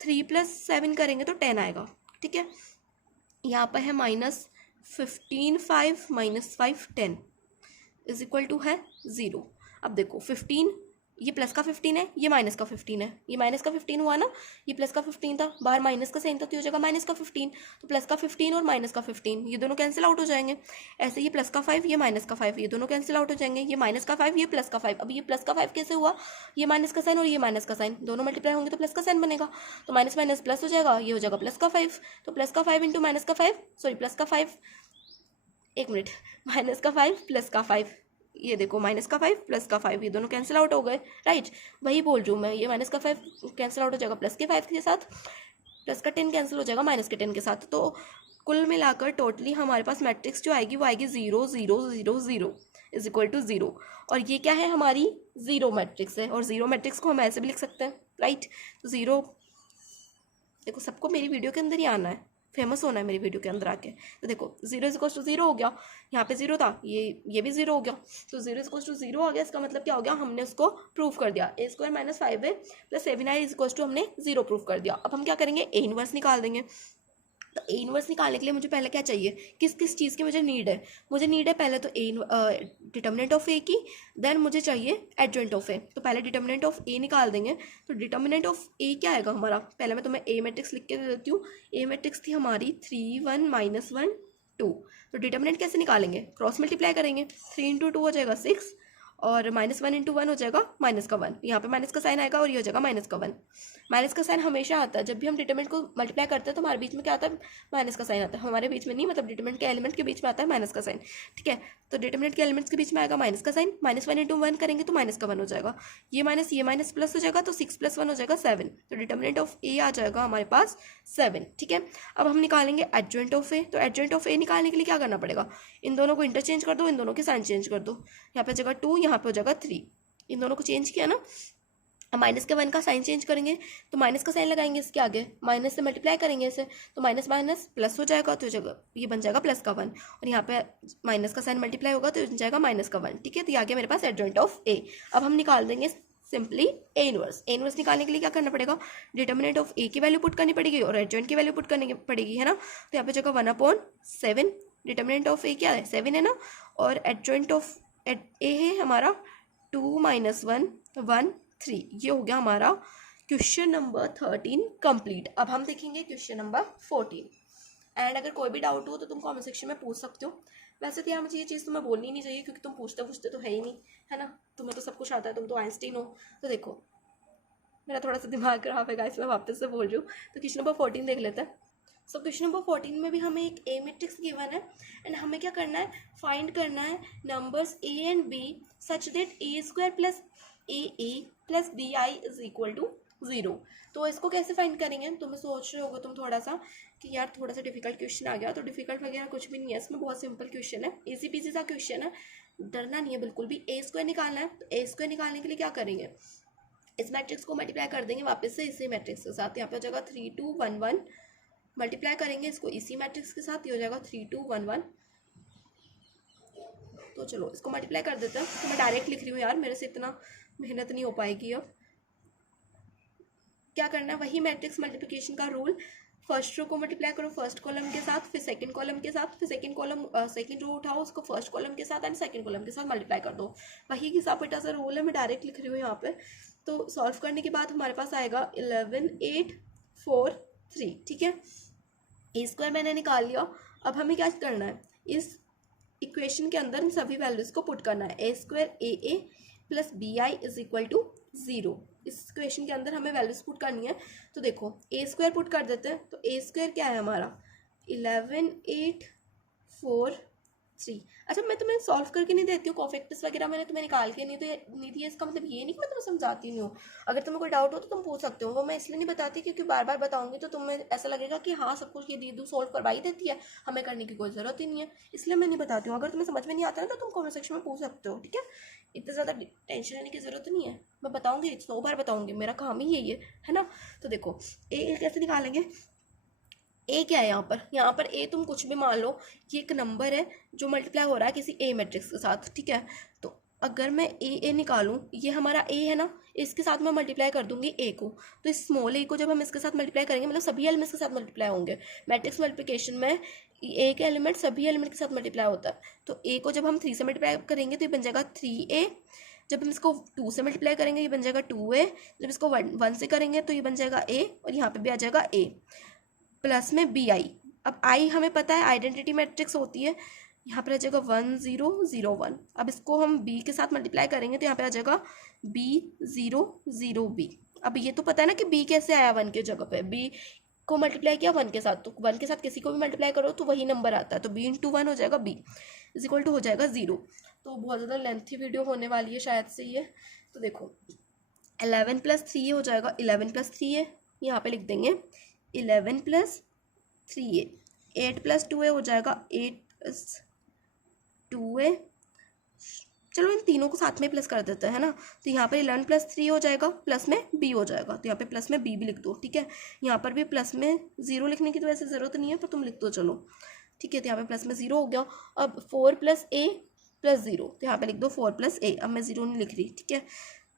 3 + 7 करेंगे तो 10 आएगा। ठीक है, यहाँ पर है -15 5 -5 10 = है 0। अब देखो 15, ये प्लस का 15 है, ये माइनस का 15 है, ये माइनस का 15 हुआ ना, ये प्लस का 15 था, बाहर माइनस का साइन था तो हो जाएगा माइनस का 15। तो प्लस का 15 और माइनस का 15 ये दोनों कैंसिल आउट हो जाएंगे। ऐसे ये प्लस का 5 ये माइनस का 5 ये दोनों कैंसिल आउट हो जाएंगे। ये माइनस का 5 ये प्लस का 5, अब ये प्लस का 5 कैसे हुआ? ये माइनस का साइन और ये माइनस का साइन दोनों मल्टीप्लाई होंगे तो प्लस का साइन बनेगा, तो माइनस माइनस प्लस हो जाएगा, ये हो जाएगा प्लस का 5। तो प्लस का 5 × माइनस का 5, सॉरी प्लस का 5, एक मिनट, माइनस का 5 प्लस का 5, ये देखो माइनस का 5 प्लस का 5 ये दोनों कैंसिल आउट हो गए, राइट। वही बोल रही हूँ मैं, ये माइनस का 5 कैंसिल आउट हो जाएगा प्लस के 5 के साथ, प्लस का 10 कैंसिल हो जाएगा माइनस के 10 के साथ। तो कुल मिलाकर टोटली हमारे पास मैट्रिक्स जो आएगी वो आएगी 0 0 0 0 इज इक्वल टू 0। और ये क्या है, हमारी जीरो मैट्रिक्स है। और जीरो मैट्रिक्स को हम ऐसे भी लिख सकते हैं, राइट। तो जीरो, देखो सबको मेरी वीडियो के अंदर ही आना है, फेमस होना है मेरी वीडियो के अंदर आके। तो देखो 0 इज इक्वल टू 0 हो गया, यहाँ पे 0 था, ये भी 0 हो गया। तो 0 इज इक्वल टू 0 हो गया, इसका मतलब क्या हो गया, हमने उसको प्रूव कर दिया। A square minus 5a plus 7i is equal to हमने 0 प्रूव कर दिया। अब हम क्या करेंगे, ए इनवर्स निकाल देंगे। तो ए इनवर्स निकालने के लिए मुझे पहले क्या चाहिए, किस किस चीज़ की मुझे नीड है। मुझे नीड है पहले तो डिटर्मिनेंट ऑफ ए की, देन मुझे चाहिए एडजॉइंट ऑफ ए। तो पहले डिटर्मिनेंट ऑफ ए निकाल देंगे। तो डिटर्मिनेंट ऑफ ए क्या आएगा हमारा, पहले मैं तुम्हें ए मैट्रिक्स लिख के दे देती हूँ। ए मैट्रिक्स थी हमारी 3 1 -1 2। तो डिटर्मिनेंट कैसे निकालेंगे, क्रॉस मल्टीप्लाई करेंगे। 3 × 2 हो जाएगा 6, और -1 × 1 हो जाएगा माइनस का 1। यहाँ पे माइनस का साइन आएगा और ये हो जाएगा माइनस का 1। माइनस का साइन हमेशा आता है जब भी हम डिटरमिनेंट को मल्टीप्लाई करते हैं, तो हमारे बीच में क्या आता है, माइनस का साइन आता है। हमारे बीच में नहीं, मतलब डिटरमिनेंट के एलिमेंट के बीच में आता है माइनस का साइन, ठीक है। तो डिटरमिनेंट के एलिमेंट्स के बीच में आएगा माइनस का साइन। -1 × 1 करेंगे तो माइनस का 1 हो जाएगा, ये माइनस प्लस हो जाएगा, तो 6 + 1 हो जाएगा 7। तो डिटरमिनेंट ऑफ ए आ जाएगा हमारे पास 7, ठीक है। अब हम निकालेंगे एडजॉइंट ऑफ ए। तो एडजॉइंट ऑफ ए निकालने के लिए क्या करना पड़ेगा, इन दोनों को इंटरचेंज कर दो, इन दोनों के साइन चेंज कर दो। यहाँ पे जगह 2, यहाँ पे हो जाएगा 3, इन दोनों को चेंज किया ना। अब माइनस के 1 का साइन चेंज करेंगे, तो माइनस का साइन लगाएंगे इसके आगे, माइनस से मल्टीप्लाई करेंगे इसे, तो माइनस माइनस प्लस हो जाएगा, तो जगह ये बन जाएगा प्लस का 1। और यहाँ पे माइनस का साइन मल्टीप्लाई होगा तो बन जाएगा माइनस का 1, ठीक है। तो ये आ गया मेरे पास एडजॉइंट ऑफ ए। अब हम निकाल देंगे simply A inverse. A inverse निकालने के लिए क्या करना पड़ेगा, डिटर्मिनेंट ऑफ ए की वैल्यू पुट करनी पड़ेगी और एडजॉइंट की वैल्यू पुट करनी पड़ेगी, है ना। तो यहाँ पे जगह 1/7, डिटर्मिनेंट ऑफ ए क्या है, 7 है ना, और एडजॉइंट ऑफ ए है हमारा 2 - 1 1 3। ये हो गया हमारा क्वेश्चन नंबर 13 कंप्लीट। अब हम देखेंगे क्वेश्चन नंबर 14। एंड अगर कोई भी डाउट हो तो तुम कमेंट सेक्शन में पूछ सकते हो। वैसे तो यार मुझे ये चीज़ तुम्हें बोलनी नहीं चाहिए, क्योंकि तुम पूछते तो है ही नहीं, है ना। तुम्हें तो सब कुछ आता है, तुम तो आइंस्टीन हो। तो देखो मेरा थोड़ा सा दिमाग खराब है गाइस, मैं वापस से बोल रही हूँ। तो क्वेश्चन नंबर 14 देख लेते हैं। सो क्वेश्चन नंबर 14 में भी हमें एक ए मैट्रिक्स गिवन है, एंड हमें क्या करना है, फाइंड करना है numbers A and B such that a² + AA + BI is equal to 0। तो इसको कैसे फाइंड करेंगे, तुम्हें सोच रहे होगे तुम थोड़ा सा कि यार थोड़ा सा डिफिकल्ट क्वेश्चन आ गया। तो डिफिकल्ट वगैरह कुछ भी नहीं है इसमें, बहुत सिंपल क्वेश्चन है, इजी पीजी सा क्वेश्चन है, डरना नहीं है बिल्कुल भी। a² निकालना है, तो a² निकालने के लिए क्या करेंगे, इस मैट्रिक्स को मल्टीप्लाई कर देंगे वापस से इसी मैट्रिक्स के साथ। यहाँ पे हो जाएगा 3 2 1 1, मल्टीप्लाई करेंगे इसको इसी मैट्रिक्स के साथ, ये हो जाएगा 3 2 1 1। तो चलो इसको मल्टीप्लाई कर देते हैं। तो मैं डायरेक्ट लिख रही हूँ यार, मेरे से इतना मेहनत नहीं हो पाएगी। अब क्या करना है, वही मैट्रिक्स मल्टीप्लिकेशन का रूल, फर्स्ट रो को मल्टीप्लाई करो फर्स्ट कॉलम के साथ, फिर सेकंड कॉलम के साथ, फिर सेकंड रो उठाओ उसको फर्स्ट कॉलम के साथ एंड सेकंड कॉलम के साथ मल्टीप्लाई कर दो। वही हिसाब बेटा सा रूल है, मैं डायरेक्ट लिख रही हूँ यहाँ पे। तो सॉल्व करने के बाद हमारे पास आएगा 11 8 4 3, ठीक है। a² मैंने निकाल लिया। अब हमें क्या करना है, इस इक्वेशन के अंदर इन सभी वैल्यूज को पुट करना है। a² AA + BI is equal to 0। इस इक्वेशन के अंदर हमें वैल्यूज पुट करनी है। तो देखो a² पुट कर देते हैं। तो a² क्या है हमारा 11 8 4 3। अच्छा मैं तुम्हें सॉल्व करके नहीं देती हूँ, कॉफैक्टर्स वगैरह मैंने तुम्हें निकाल के नहीं दी है। इसका मतलब ये नहीं कि मैं तुम्हें समझाती नहीं हूँ। अगर तुम्हें कोई डाउट हो तो तुम पूछ सकते हो, वो मैं इसलिए नहीं बताती क्योंकि बार बार बताऊंगी तो तुम्हें ऐसा लगेगा कि हाँ सब कुछ ये दीदू सॉल्व करवा ही देती है, हमें करने की कोई ज़रूरत ही नहीं है, इसलिए मैं नहीं बताती हूँ। अगर तुम्हें समझ में नहीं आता है तो तुम कमेंट सेक्शन में पूछ सकते हो, ठीक है। इतनी ज़्यादा टेंशन लेने की ज़रूरत नहीं है, मैं बताऊँगी 100 बार बताऊँगी, मेरा काम ही यही है ना। तो देखो ए कैसे निकालेंगे, ए क्या है यहाँ पर ए तुम कुछ भी मान लो, ये एक नंबर है जो मल्टीप्लाई हो रहा है किसी ए मैट्रिक्स के साथ, ठीक है। तो अगर मैं ए निकालूं, ये हमारा ए है ना, इसके साथ मैं मल्टीप्लाई कर दूंगी ए को। तो इस स्मॉल ए को जब हम इसके साथ मल्टीप्लाई करेंगे, मतलब सभी एलिमेंट्स के साथ मल्टीप्लाई होंगे। मैट्रिक्स मल्टीप्लिकेशन में ए के एलिमेंट सभी एलिमेंट के साथ मल्टीप्लाई होता है। तो ए को जब हम 3 से मल्टीप्लाई करेंगे तो ये बन जाएगा 3a। जब हम इसको 2 से मल्टीप्लाई करेंगे ये बन जाएगा 2a। जब इसको 1 से करेंगे तो ये बन जाएगा a, और यहाँ पे भी आ जाएगा a प्लस में BI। अब I हमें पता है आइडेंटिटी मैट्रिक्स होती है, यहाँ पर आ जाएगा 1 0 0 1। अब इसको हम B के साथ मल्टीप्लाई करेंगे तो यहाँ पे आ जाएगा B 0 0 B। अब ये तो पता है ना कि B कैसे आया 1 के जगह पे, B को मल्टीप्लाई किया 1 के साथ, तो 1 के साथ किसी को भी मल्टीप्लाई करो तो वही नंबर आता है। तो B × 1 हो जाएगा B इज इक्वल टू हो जाएगा 0। तो बहुत ज़्यादा लेंथी वीडियो होने वाली है शायद से ये। तो देखो 11 + 3 हो जाएगा 11 + 3a, यहाँ पे लिख देंगे 11 + 3a 8+2a हो जाएगा 8+2a। चलो इन तीनों को साथ में प्लस कर देते हैं, है ना। तो यहाँ पर 11+3 हो जाएगा, प्लस में b हो जाएगा, तो यहाँ पे प्लस में b भी लिख दो, ठीक है। यहाँ पर भी प्लस में 0 लिखने की तो वैसे ज़रूरत नहीं है, पर तुम लिख दो चलो, ठीक है। तो यहाँ पे प्लस में 0 हो गया। अब 4+a+0, तो यहाँ पे लिख दो 4+a। अब मैं 0 नहीं लिख रही, ठीक है।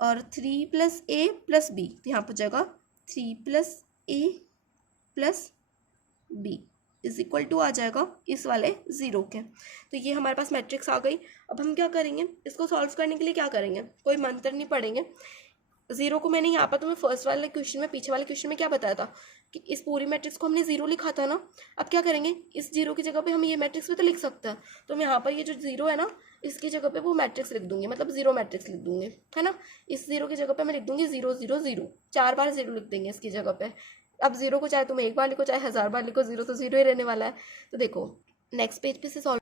और 3+a+b, तो यहाँ पर जाएगा 3+a+b इज इक्वल टू आ जाएगा इस वाले 0 के। तो ये हमारे पास मैट्रिक्स आ गई। अब हम क्या करेंगे, इसको सॉल्व करने के लिए क्या करेंगे, कोई मंत्र नहीं पढ़ेंगे। 0 को मैंने यहाँ पर तुम्हें फर्स्ट वाले क्वेश्चन में, पीछे वाले क्वेश्चन में क्या बताया था कि इस पूरी मैट्रिक्स को हमने 0 लिखा था ना। अब क्या करेंगे, इस 0 की जगह पे हम ये मैट्रिक्स भी तो लिख सकते हैं। तो मैं यहाँ पर ये जो 0 है ना, इसकी जगह पे वो मैट्रिक्स लिख दूंगी, मतलब 0 मैट्रिक्स लिख दूंगी, है ना। इस 0 की जगह पे मैं लिख दूंगी 0 0 0, 4 बार 0 लिख देंगे इसकी जगह पे। अब 0 को चाहे तुम एक बार लिखो, चाहे 1000 बार लिखो, 0 तो 0 ही रहने वाला है। तो देखो नेक्स्ट पेज पे से सॉल्व,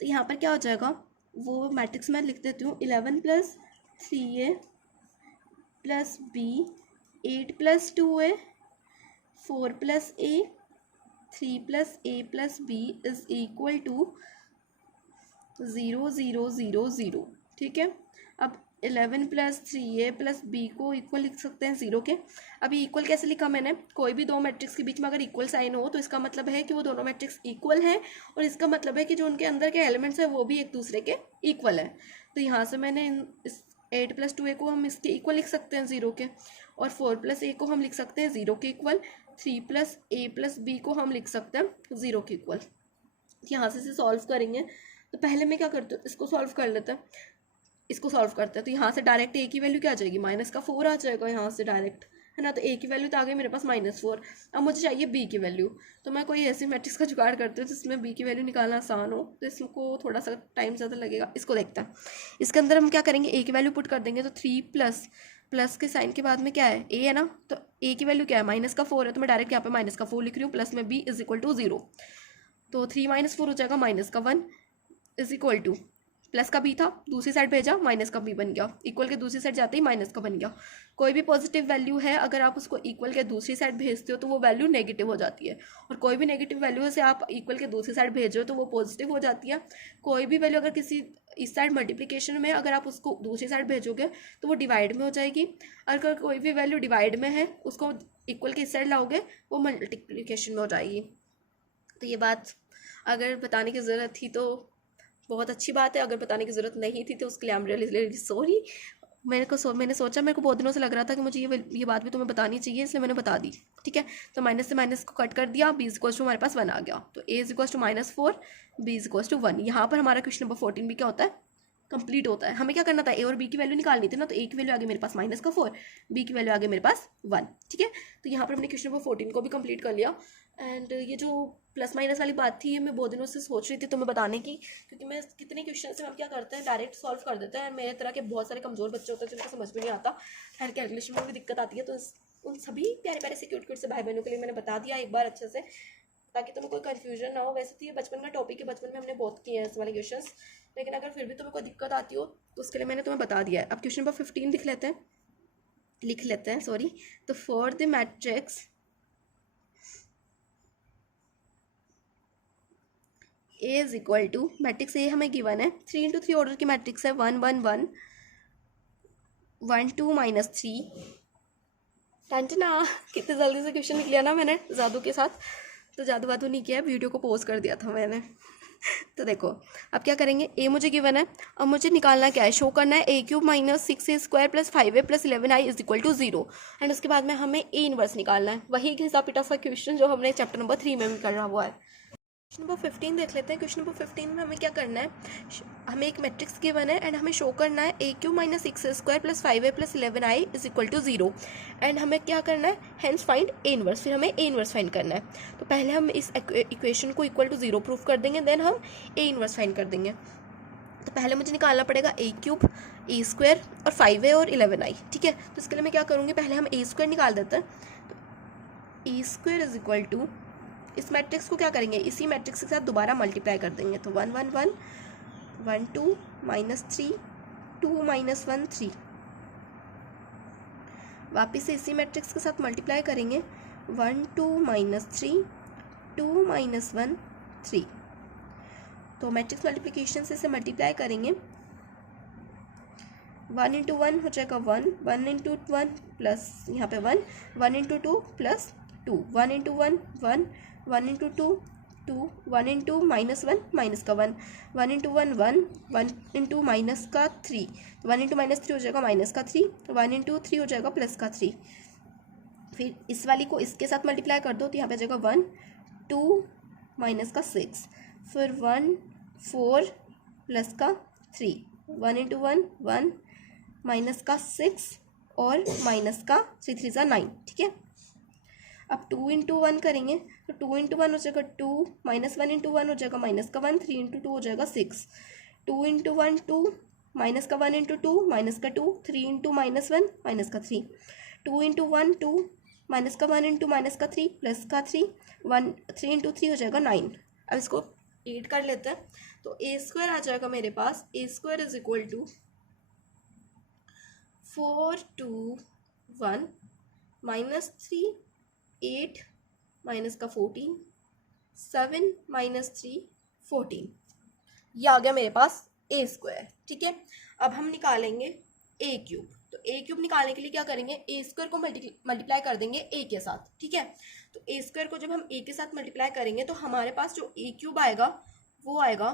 तो यहाँ पर क्या हो जाएगा, वो मैट्रिक्स मैं लिख देती हूँ। 11+3a+b, 8+2a, 4+a, 3+a+b is equal to 0 0 0 0, ठीक है। अब 11+3a+b को इक्वल लिख सकते हैं 0 के। अभी इक्वल कैसे लिखा मैंने, कोई भी दो मैट्रिक्स के बीच में अगर इक्वल साइन हो तो इसका मतलब है कि वो दोनों मैट्रिक्स इक्वल हैं, और इसका मतलब है कि जो उनके अंदर के एलिमेंट्स हैं वो भी एक दूसरे के इक्वल है। तो यहाँ से मैंने इस 8+2a को हम इसके इक्वल लिख सकते हैं 0 के, और 4+a को हम लिख सकते हैं 0 के इक्वल, 3+a+b को हम लिख सकते हैं 0 के इक्वल। यहाँ से सॉल्व करेंगे। तो पहले मैं क्या करती हूँ, इसको सॉल्व कर लेते हैं, इसको सॉल्व करते हैं। तो यहाँ से डायरेक्ट a की वैल्यू क्या आ जाएगी, -4 आ जाएगा यहाँ से डायरेक्ट, है ना। तो a की वैल्यू तो आ गई मेरे पास -4। अब मुझे चाहिए b की वैल्यू, तो मैं कोई ऐसी मैट्रिक्स का जुगाड़ करती हूँ जिसमें b की वैल्यू निकालना आसान हो, तो इसको थोड़ा सा टाइम ज़्यादा लगेगा। इसको देखते हैं। इसके अंदर हम क्या करेंगे, a की वैल्यू पुट कर देंगे। तो 3+ के साइन के बाद में क्या है, a है ना, तो a की वैल्यू क्या है, -4 है, तो मैं डायरेक्ट यहाँ पे -4 लिख रही हूँ, प्लस में b इज इक्वल टू 0। तो 3 - 4 हो जाएगा -1 इज इक्वल टू, प्लस का b था, दूसरी साइड भेजा, माइनस का b बन गया, इक्वल के दूसरी साइड जाते ही माइनस का बन गया। कोई भी पॉजिटिव वैल्यू है अगर आप उसको इक्वल के दूसरी साइड भेजते हो तो वो वैल्यू नेगेटिव हो जाती है, और कोई भी नेगेटिव वैल्यू से आप इक्वल के दूसरी साइड भेज रहे हो तो वो पॉजिटिव हो जाती है। कोई भी वैल्यू अगर किसी इस साइड मल्टीप्लिकेशन में अगर आप उसको दूसरी साइड भेजोगे तो वो डिवाइड में हो जाएगी। अगर कोई भी वैल्यू डिवाइड में है उसको इक्वल के इस साइड लाओगे वो मल्टीप्लिकेशन में हो जाएगी। तो ये बात अगर बताने की ज़रूरत थी तो बहुत अच्छी बात है, अगर बताने की ज़रूरत नहीं थी तो उसके लिए आई एम रियली सॉरी। मैंने सोचा, मेरे को बहुत दिनों से लग रहा था कि मुझे ये बात भी तुम्हें बतानी चाहिए, इसलिए मैंने बता दी, ठीक है। तो माइनस से माइनस को कट कर दिया, b इक्वल टू हमारे पास 1 आ गया। तो a equal to -4, b equal to 1। यहाँ पर हमारा क्वेश्चन नंबर 14 भी क्या होता है, कंप्लीट होता है। हमें क्या करना था, a और b की वैल्यू निकालनी थी ना। तो a की वैल्यू आ गई मेरे पास -4, b की वैल्यू आ गई मेरे पास 1, ठीक है। तो यहाँ पर हमने क्वेश्चन नंबर 14 को भी कंप्लीट कर लिया। एंड ये जो प्लस माइनस वाली बात थी, ये मैं बहुत दिनों से सोच रही थी तुम्हें बताने की, क्योंकि मैं कितने क्वेश्चन से हम क्या करते हैं डायरेक्ट सॉल्व कर देते हैं। मेरे तरह के बहुत सारे कमजोर बच्चे होते हैं जिनको समझ में नहीं आता, खैर कैलकुलेशन में भी दिक्कत आती है। तो उन सभी प्यारे प्यारे से क्यूट से भाई बहनों के लिए मैंने बता दिया एक बार अच्छे से, ताकि तुम्हें कोई कन्फ्यूजन ना हो। वैसे तो ये बचपन का टॉपिक है, बचपन में हमने बहुत किए हैं इस वाले क्वेश्चन, लेकिन अगर फिर भी तुम्हें कोई दिक्कत आती हो तो उसके लिए मैंने तुम्हें बता दिया है। अब क्वेश्चन नंबर 15 लिख लेते हैं सॉरी। तो for the matrix A is equal to, matrix A हमें गिवन है, 3 × 3 ऑर्डर की मैट्रिक्स है, 1 1 1 1 2 -3। टंटना कितने जल्दी से क्वेश्चन लिख लिया ना मैंने जादू के साथ। तो जादू वादू नहीं किया, वीडियो को पॉज कर दिया था मैंने। तो देखो अब क्या करेंगे, a मुझे गिवन है, अब मुझे निकालना क्या है, शो करना है a³ - 6a² + 5a + 11i is equal to 0। And उसके बाद में हमें a इनवर्स निकालना है, वही घिसा पिटा सा क्वेश्चन जो हमने चैप्टर नंबर 3 में भी करना हुआ है। क्वेश्चन नंबर 15 देख लेते हैं। क्वेश्चन नंबर 15 में हमें क्या करना है, हमें एक मैट्रिक्स गिवन है एंड हमें शो करना है a³ - 6a² + 5a + 11i is equal to 0। And हमें क्या करना है, हेंस फाइंड a इनवर्स, फिर हमें a इनवर्स फाइंड करना है। तो पहले हम इस इक्वेशन को इक्वल टू 0 प्रूफ कर देंगे, देन हम a इनवर्स फाइंड कर देंगे। तो पहले मुझे निकालना पड़ेगा a³ a² और 5a और 11i, ठीक है। तो इसके लिए मैं क्या करूँगी, पहले हम a² निकाल देते हैं। तो a² इज इक्वल टू, इस मैट्रिक्स को क्या करेंगे, इसी मैट्रिक्स के साथ दोबारा मल्टीप्लाई कर देंगे। तो 1 1 1 1 2 -3 2 -1 3, वापिस से इसी मैट्रिक्स के साथ मल्टीप्लाई करेंगे। 1 2 -3 2 माइनस 1 3। तो मैट्रिक्स मल्टीप्लिकेशन से इसे मल्टीप्लाई करेंगे, 1 इंटू 1 हो जाएगा 1, 1 इंटू 1 प्लस यहाँ पे 1, 1 into 2 plus 2, 1 into 1 1, 1 into 2 2, 1 into minus 1 minus का 1, 1 इंटू 1 1, 1 इंटू माइनस का 3, 1 इंटू माइनस 3 हो जाएगा माइनस का 3, 1 इंटू 3 हो जाएगा प्लस का 3। फिर इस वाली को इसके साथ मल्टीप्लाई कर दो तो यहाँ पे आ जाएगा 1 2 माइनस का 6, फिर 1 4 प्लस का 3, 1 इंटू 1 1 माइनस का 6 और माइनस का 3 3 ज़ा 9। ठीक है, अब 2 इंटू 1 करेंगे तो 2 इंटू 1 हो जाएगा 2, माइनस 1 इंटू 1 हो जाएगा माइनस का 1, 3 इंटू 2 हो जाएगा 6, 2 इंटू 1 2, माइनस का 1 इंटू 2 माइनस का 2, 3 इंटू माइनस 1 माइनस का 3, 2 इंटू 1 2, माइनस का 1 इंटू माइनस का 3 प्लस का 3, 1 3 इंटू 3 हो जाएगा 9। अब इसको एड कर लेते हैं तो ए स्क्वायर आ जाएगा मेरे पास, A square is equal to 4 2 1 minus 3 8 minus का 14 7 माइनस 3 14, ये आ गया मेरे पास ए स्क्वायर। ठीक है, अब हम निकालेंगे ए क्यूब। तो ए क्यूब निकालने के लिए क्या करेंगे, ए स्क्वायर को मल्टीप्लाई कर देंगे ए के साथ। ठीक है, तो ए स्क्वायर को जब हम ए के साथ मल्टीप्लाई करेंगे तो हमारे पास जो ए क्यूब आएगा वो आएगा,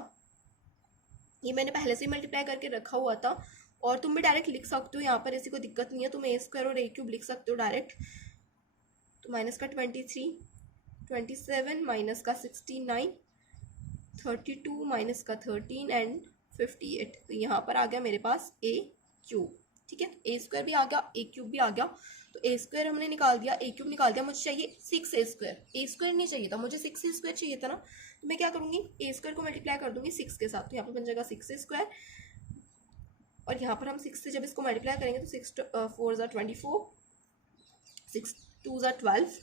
ये मैंने पहले से ही मल्टीप्लाई करके रखा हुआ था और तुम भी डायरेक्ट लिख सकते हो, यहाँ पर ऐसी कोई दिक्कत नहीं है, तुम ए स्क्वायर और ए क्यूब लिख सकते हो डायरेक्ट। तो माइनस का 23 27 माइनस का 69 32 माइनस का 13 एंड 58, तो यहाँ पर आ गया मेरे पास ए क्यूब। ठीक है, ए स्क्वायर भी आ गया, ए क्यूब भी आ गया। तो ए स्क्वायर हमने निकाल दिया, ए क्यूब निकाल दिया, मुझे चाहिए 6 ए स्क्वायर। ए स्क्वायर नहीं चाहिए था मुझे, 6 ए स्क्वायर चाहिए था ना, तो मैं क्या करूँगी, ए स्क्वायर को मल्टीप्लाई कर दूंगी 6 के साथ, तो यहाँ पर बन जाएगा 6 ए स्क्वायर। और यहाँ पर हम 6 से जब इसको मल्टीप्लाई करेंगे तो 6 4 ज़ा 24, 6 2 ज़ा 12,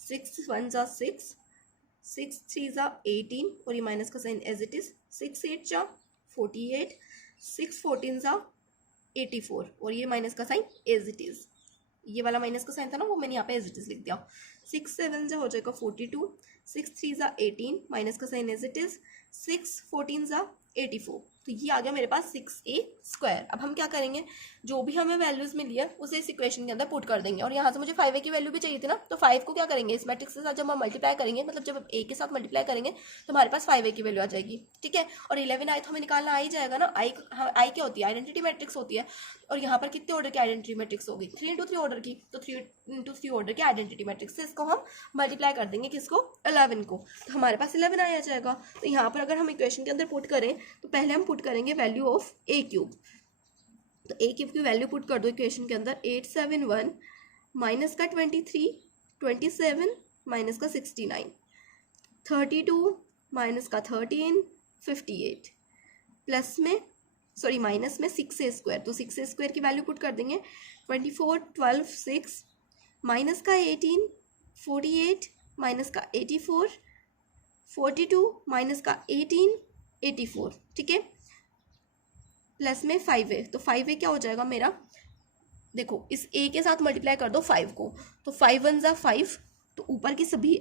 6 1 ज़ा 6, 6 3 ज़ा 18 और ये माइनस का साइन एज इट इज़, 6 8 ज़ा 48, 6 14 ज़ा 84 और ये माइनस का साइन एज इट इज़, ये वाला माइनस का साइन था ना वो मैंने यहाँ पे एज इट इज़ लिख दिया। 6 7 ज़ा हो जाएगा 42, 6 3 ज़ा 18 माइनस का साइन एज इट इज़, 6 14 ज़ा 84, तो ये आ गया मेरे पास 6a स्क्वायर। अब हम क्या करेंगे, जो भी हमें वैल्यूज मिली है उसे इस इक्वेशन के अंदर पुट कर देंगे। और यहाँ से मुझे 5a की वैल्यू भी चाहिए थी ना, तो 5 को क्या करेंगे, इस मैट्रिक्स के साथ जब हम मल्टीप्लाई करेंगे, मतलब जब a के साथ मल्टीप्लाई करेंगे तो हमारे पास 5a की वैल्यू आ जाएगी। ठीक है, और 11i तो हमें निकालना आ ही जाएगा ना, आई क्या होती है, आइडेंटिटी मैट्रिक्स होती है। और यहाँ पर कितने ऑर्डर की आइडेंटिटी मैट्रिक्स होगी, 3 इंटू 3 ऑर्डर की, तो 3 इंटू 3 ऑर्डर की आइडेंटिटी मैट्रिक्स से इसको हम मल्टीप्लाई कर देंगे, किसको, 11 को, तो हमारे पास 11 आ जाएगा। तो यहाँ पर अगर हम इक्वेशन के अंदर पुट करें तो पहले हम पुट करेंगे वैल्यू ऑफ ए क्यूब। तो ए क्यूब की वैल्यू पुट कर दो इक्वेशन के अंदर, 871 माइनस का 23 27 माइनस का 69 32 माइनस का 13 58 प्लस में सॉरी माइनस में 6a स्क्वायर, तो 6a स्क्वायर की वैल्यू पुट कर देंगे, 24 12 6 माइनस का 18 48 माइनस का 84 42 माइनस का 18 84। ठीक है, प्लस में 5a, तो 5a क्या हो जाएगा मेरा, देखो इस a के साथ मल्टीप्लाई कर दो 5 को, तो 5 1 ज़ा 5, तो ऊपर की सभी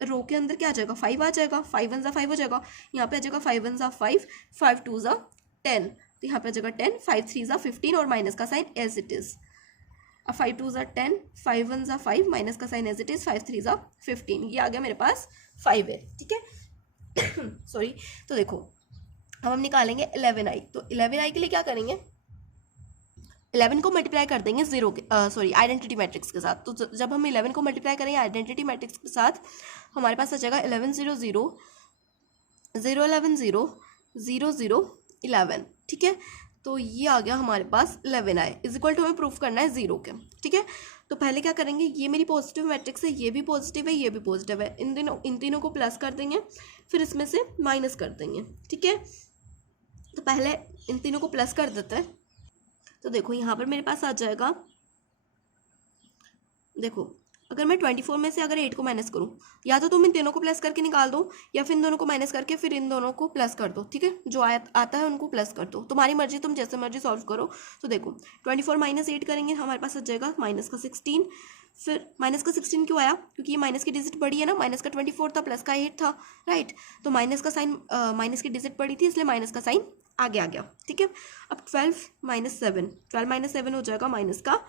रो के अंदर क्या आ जाएगा, 5 आ जाएगा, 5 1 ज़ा 5 हो जाएगा, यहाँ पे आ जाएगा 5 1 ज़ा 5, 5 2 ज़ा 10, तो यहाँ पे आ जाएगा 10, 5 3 ज़ा 15 और माइनस का साइन एज इट इज़। अब 5 2 ज़ा 10, 5 1 ज़ा 5 माइनस का साइन एज इट इज़, 5 3 ज़ा 15, ये आ गया मेरे पास 5a। ठीक है सॉरी, तो देखो अब हम निकालेंगे 11i। तो 11i के लिए क्या करेंगे, 11 को मल्टीप्लाई कर देंगे जीरो के सॉरी आइडेंटिटी मैट्रिक्स के साथ। तो जब हम 11 को मल्टीप्लाई करेंगे आइडेंटिटी मैट्रिक्स के साथ, हमारे पास आ जाएगा 11 0 0 0 11 0 0 0 11। ठीक है, तो ये आ गया हमारे पास 11i इज इक्वल टू हमें प्रूफ करना है 0 के। ठीक है, तो पहले क्या करेंगे, ये मेरी पॉजिटिव मैट्रिक्स है, ये भी पॉजिटिव है, ये भी पॉजिटिव है, इन तीनों को प्लस कर देंगे, फिर इसमें से माइनस कर देंगे। ठीक है, तो पहले इन तीनों को प्लस कर देते हैं। तो देखो यहाँ पर मेरे पास आ जाएगा, देखो अगर मैं 24 में से अगर 8 को माइनस करूँ, या तो तुम इन तीनों को प्लस करके निकाल दो या फिर इन दोनों को माइनस करके फिर इन दोनों को प्लस कर दो। ठीक है, जो आता है उनको प्लस कर दो, तुम्हारी मर्जी, तुम जैसे मर्जी सॉल्व करो। तो देखो 24 माइनस 8 करेंगे, हमारे पास आ जाएगा माइनस का 16, फिर माइनस का 16 क्यों आया, क्योंकि ये माइनस की डिजिट बड़ी है ना, माइनस का 24 था, प्लस का 8 था, राइट। तो माइनस का साइन, माइनस की डिजिट बड़ी थी इसलिए माइनस का साइन आगे आ गया, ठीक है। अब 12 माइनस 7, 12 माइनस 7 हो जाएगा माइनस का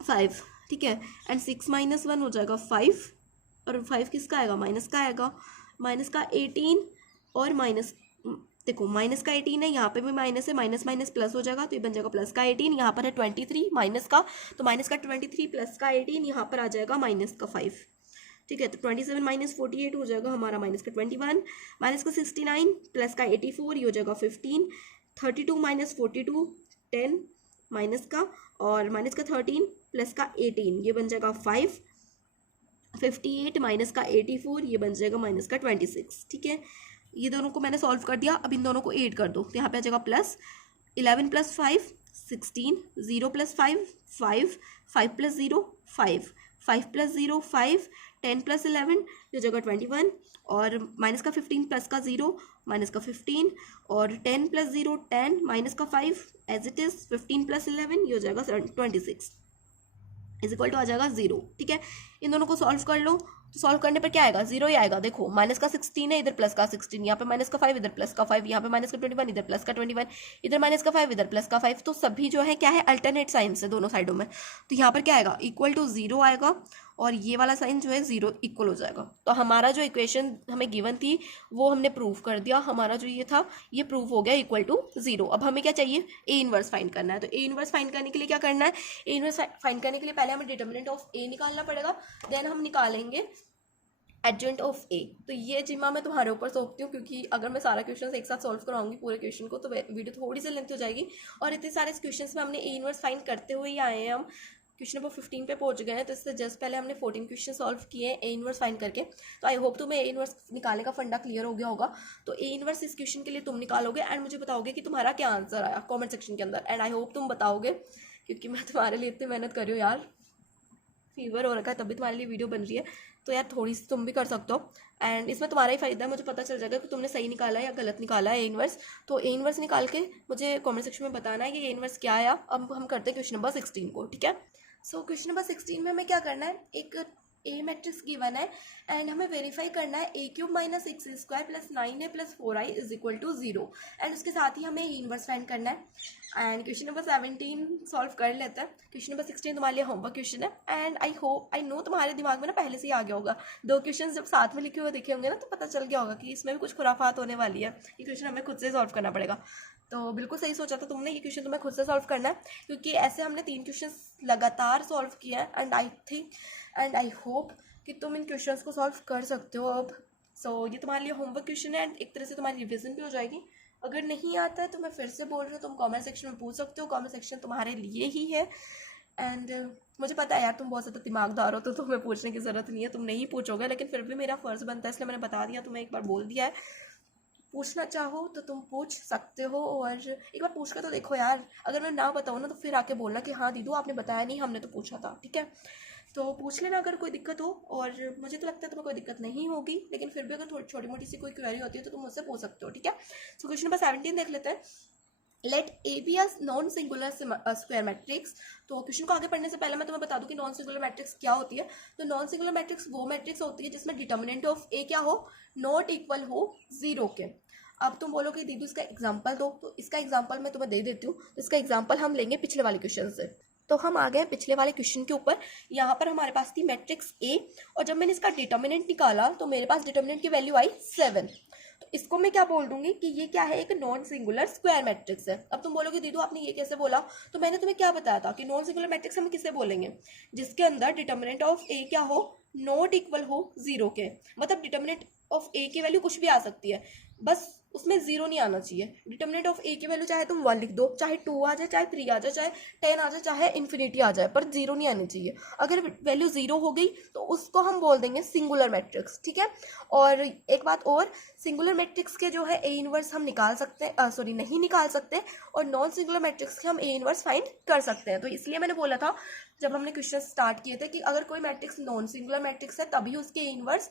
5, ठीक है। एंड 6 माइनस 1 हो जाएगा 5, और 5 किसका आएगा, माइनस का आएगा, माइनस का 18, और माइनस, देखो माइनस का 18 है, यहाँ पे भी माइनस है, माइनस माइनस प्लस हो जाएगा, तो ये बन जाएगा प्लस का 18, यहाँ पर है 23 माइनस का, तो माइनस का 23 प्लस का 18, यहाँ पर आ जाएगा माइनस का 5, ठीक है। तो 27 माइनस 48 हो जाएगा हमारा माइनस का 21, माइनस का 69 प्लस का 84, ये हो जाएगा 15, 32 माइनस 42 10 माइनस का, और माइनस का 13 प्लस का 18, ये बन जाएगा 5, 58 माइनस का 84, ये बन जाएगा माइनस का 26, ठीक है। ये दोनों को मैंने सॉल्व कर दिया, अब इन दोनों को ऐड कर दो, तो यहाँ पे आ जाएगा plus 11 plus 5 16, 0 plus 5 5, 5 plus 0 5, 5 plus 0 5, 10 plus 11 ये जगह 21, और माइनस का 15 प्लस का 0 माइनस का 15, और 10 प्लस 0 10, माइनस का 5 एज इट इज, 15 प्लस 11 ये हो जाएगा 26 इज इक्वल टू आ जाएगा 0, ठीक है। इन दोनों को सॉल्व कर लो, तो सॉल्व करने पर क्या आएगा, 0 ही आएगा। देखो माइनस का 16 है, इधर प्लस का 16, यहाँ पे माइनस का 5, इधर प्लस का 5, यहाँ पे माइनस का 21, इधर प्लस का 21, इधर माइनस का 5, इधर प्लस का 5, तो सभी जो है क्या है, अल्टरनेट साइंस है दोनों साइडों में। तो यहाँ पर क्या आएगा, इक्वल टू 0 आएगा, और ये वाला साइन जो है 0 इक्वल हो जाएगा। तो हमारा जो इक्वेशन हमें गिवन थी वो हमने प्रूव कर दिया, हमारा जो ये था ये प्रूव हो गया इक्वल टू 0। अब हमें क्या चाहिए, ए इनवर्स फाइंड करना है। तो ए इनवर्स फाइंड करने के लिए क्या करना है, ए इनवर्स फाइंड करने के लिए पहले हमें डिटर्मिनेंट ऑफ ए निकालना पड़ेगा, देन हम निकालेंगे एडजेंट ऑफ ए। तो ये जिम्मा मैं तुम्हारे ऊपर सौंपती हूँ, क्योंकि अगर मैं सारा क्वेश्चन एक साथ सॉल्व कराऊंगी पूरे क्वेश्चन को तो वीडियो थोड़ी सी लेंथ हो जाएगी, और इतने सारे क्वेश्चन में हमने ए इनवर्स फाइंड करते हुए ही आए हैं। हम क्वेश्चन नंबर 15 पे पहुंच गए हैं, तो इससे जस्ट पहले हमने 14 क्वेश्चन सॉल्व किए ए इनवर्स फाइंड करके। तो आई होप तुम्हें ए इनवर्स निकालने का फंडा क्लियर हो गया होगा। तो ए इनवर्स इस क्वेश्चन के लिए तुम निकालोगे एंड मुझे बताओगे कि तुम्हारा क्या आंसर आया कॉमेंट सेक्शन के अंदर, एंड आई होप तुम बताओगे, क्योंकि मैं तुम्हारे लिए इतनी मेहनत कर रही हूँ यार, फीवर हो रखा है तभी तुम्हारे लिए वीडियो बन रही है, तो यार थोड़ी सी तुम भी कर सकते हो, एंड इसमें तुम्हारा ही फायदा है, मुझे पता चल जाएगा कि तुमने सही निकाला है या गलत निकाला है ए इनवर्स। तो ए इनवर्स निकाल के मुझे कमेंट सेक्शन में बताना है कि ए इनवर्स क्या आया। अब हम करते हैं क्वेश्चन नंबर 16 को, ठीक है। सो क्वेश्चन नंबर 16 में हमें क्या करना है, एक ए मैट्रिक्स गिवन है एंड हमें वेरीफाई करना है A cube minus x square plus 9a plus 4i is equal to 0, and उसके साथ ही हमें ए इनवर्स फाइंड करना है। एंड क्वेश्चन नंबर 17 सॉल्व कर लेते हैं। क्वेश्चन नंबर 16 तुम्हारे लिए होमवर्क क्वेश्चन है, एंड आई नो तुम्हारे दिमाग में ना पहले से ही आ गया होगा, दो क्वेश्चन जब साथ में लिखे हुए दिखे होंगे ना तो पता चल गया होगा कि इसमें भी कुछ खुराफात होने वाली है, ये क्वेश्चन हमें खुद से सॉल्व करना पड़ेगा। तो बिल्कुल सही सोचा था तुमने, ये क्वेश्चन तुम्हें खुद से सॉल्व करना है, क्योंकि ऐसे हमने 3 क्वेश्चन लगातार सॉल्व किए हैं, and I think and I hope कि तुम इन क्वेश्चंस को सॉल्व कर सकते हो अब। सो ये तुम्हारे लिए होमवर्क क्वेश्चन है, एंड एक तरह से तुम्हारी रिविजन भी हो जाएगी। अगर नहीं आता है तो मैं फिर से बोल रही हूँ, तुम कमेंट सेक्शन में पूछ सकते हो, कमेंट सेक्शन तुम्हारे लिए ही है। एंड मुझे पता है यार तुम बहुत ज़्यादा दिमागदार हो, तो तुम्हें पूछने की ज़रूरत नहीं है, तुम नहीं पूछोगे, लेकिन फिर भी मेरा फ़र्ज़ बनता है, इसलिए मैंने बता दिया, तुम्हें एक बार बोल दिया है। पूछना चाहो तो तुम पूछ सकते हो, और एक बार पूछ कर तो देखो यार, अगर मैं ना बताऊँ ना तो फिर आके बोलना कि हाँ दीदू आपने बताया नहीं, हमने तो पूछा था, ठीक है। तो पूछ लेना अगर कोई दिक्कत हो, और मुझे तो लगता है तुम्हें कोई दिक्कत नहीं होगी, लेकिन फिर भी अगर थोड़ी छोटी मोटी सी कोई क्वेरी होती है तो तुम मुझसे पूछ सकते हो, ठीक है। सो क्वेश्चन नंबर 17 देख लेते हैं। Let A B a non singular square matrix. तो क्वेश्चन को आगे पढ़ने से पहले मैं तुम्हें बता दूं कि नॉन सिंगुलर मैट्रिक्स क्या होती है। तो नॉन सिंगुलर मैट्रिक्स वो मैट्रिक्स होती है जिसमें डिटर्मिनेंट ऑफ ए क्या हो, नॉट इक्वल हो 0 के। अब तुम बोलोगे दीदी इसका एग्जाम्पल दो, तो इसका एग्जाम्पल मैं तुम्हें दे देती हूँ। तो इसका एग्जाम्पल हम लेंगे पिछले वाले क्वेश्चन से। तो हम आ गए पिछले वाले क्वेश्चन के ऊपर। यहाँ पर हमारे पास थी मैट्रिक्स ए, और जब मैंने इसका डिटर्मिनेंट निकाला तो मेरे पास डिटर्मिनेंट की वैल्यू आई 7। तो इसको मैं क्या बोल दूंगी कि ये क्या है, एक नॉन सिंगुलर स्क्वायर मैट्रिक्स है। अब तुम बोलोगे दीदू आपने ये कैसे बोला, तो मैंने तुम्हें क्या बताया था कि नॉन सिंगुलर मैट्रिक्स हम किसे बोलेंगे, जिसके अंदर डिटर्मिनेंट ऑफ ए क्या हो, नॉट इक्वल हो 0 के। मतलब डिटर्मिनेंट ऑफ ए की वैल्यू कुछ भी आ सकती है, बस उसमें 0 नहीं आना चाहिए। डिटर्मिनेंट ऑफ ए की वैल्यू चाहे तुम 1 लिख दो, चाहे 2 आ जाए, चाहे 3 आ जाए, चाहे 10 आ जाए, चाहे इन्फिनिटी आ जाए, पर 0 नहीं आनी चाहिए। अगर वैल्यू 0 हो गई तो उसको हम बोल देंगे सिंगुलर मैट्रिक्स, ठीक है। और एक बात और, सिंगुलर मैट्रिक्स के जो है ए इनवर्स हम निकाल सकते हैं, सॉरी नहीं निकाल सकते, और नॉन सिंगुलर मैट्रिक्स के हम ए इनवर्स फाइंड कर सकते हैं। तो इसलिए मैंने बोला था जब हमने क्वेश्चन स्टार्ट किए थे कि अगर कोई मैट्रिक्स नॉन सिंगुलर मैट्रिक्स है तभी उसके ए इनवर्स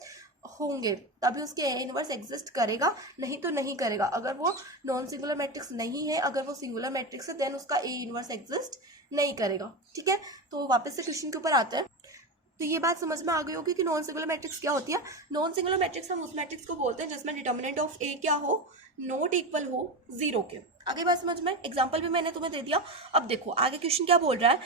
होंगे तभी उसके ए इनवर्स एग्जिस्ट करेगा, नहीं तो नहीं करेगा। अगर वो नॉन सिंगुलर मैट्रिक्स नहीं है, अगर वो सिंगुलर मैट्रिक्स है, देन उसका ए इनवर्स एग्जिस्ट नहीं करेगा। ठीक है, तो वापस से क्वेश्चन के ऊपर आते हैं। तो ये बात समझ में आ गई होगी कि नॉन सिंगुलर मैट्रिक्स क्या होती है। नॉन सिंगुलर मैट्रिक्स हम उस मैट्रिक्स को बोलते हैं जिसमें डिटर्मिनेंट ऑफ ए क्या हो, नॉट इक्वल हो 0 के। आगे बात समझ में, एग्जांपल भी मैंने तुम्हें दे दिया। अब देखो आगे क्वेश्चन क्या बोल रहा है,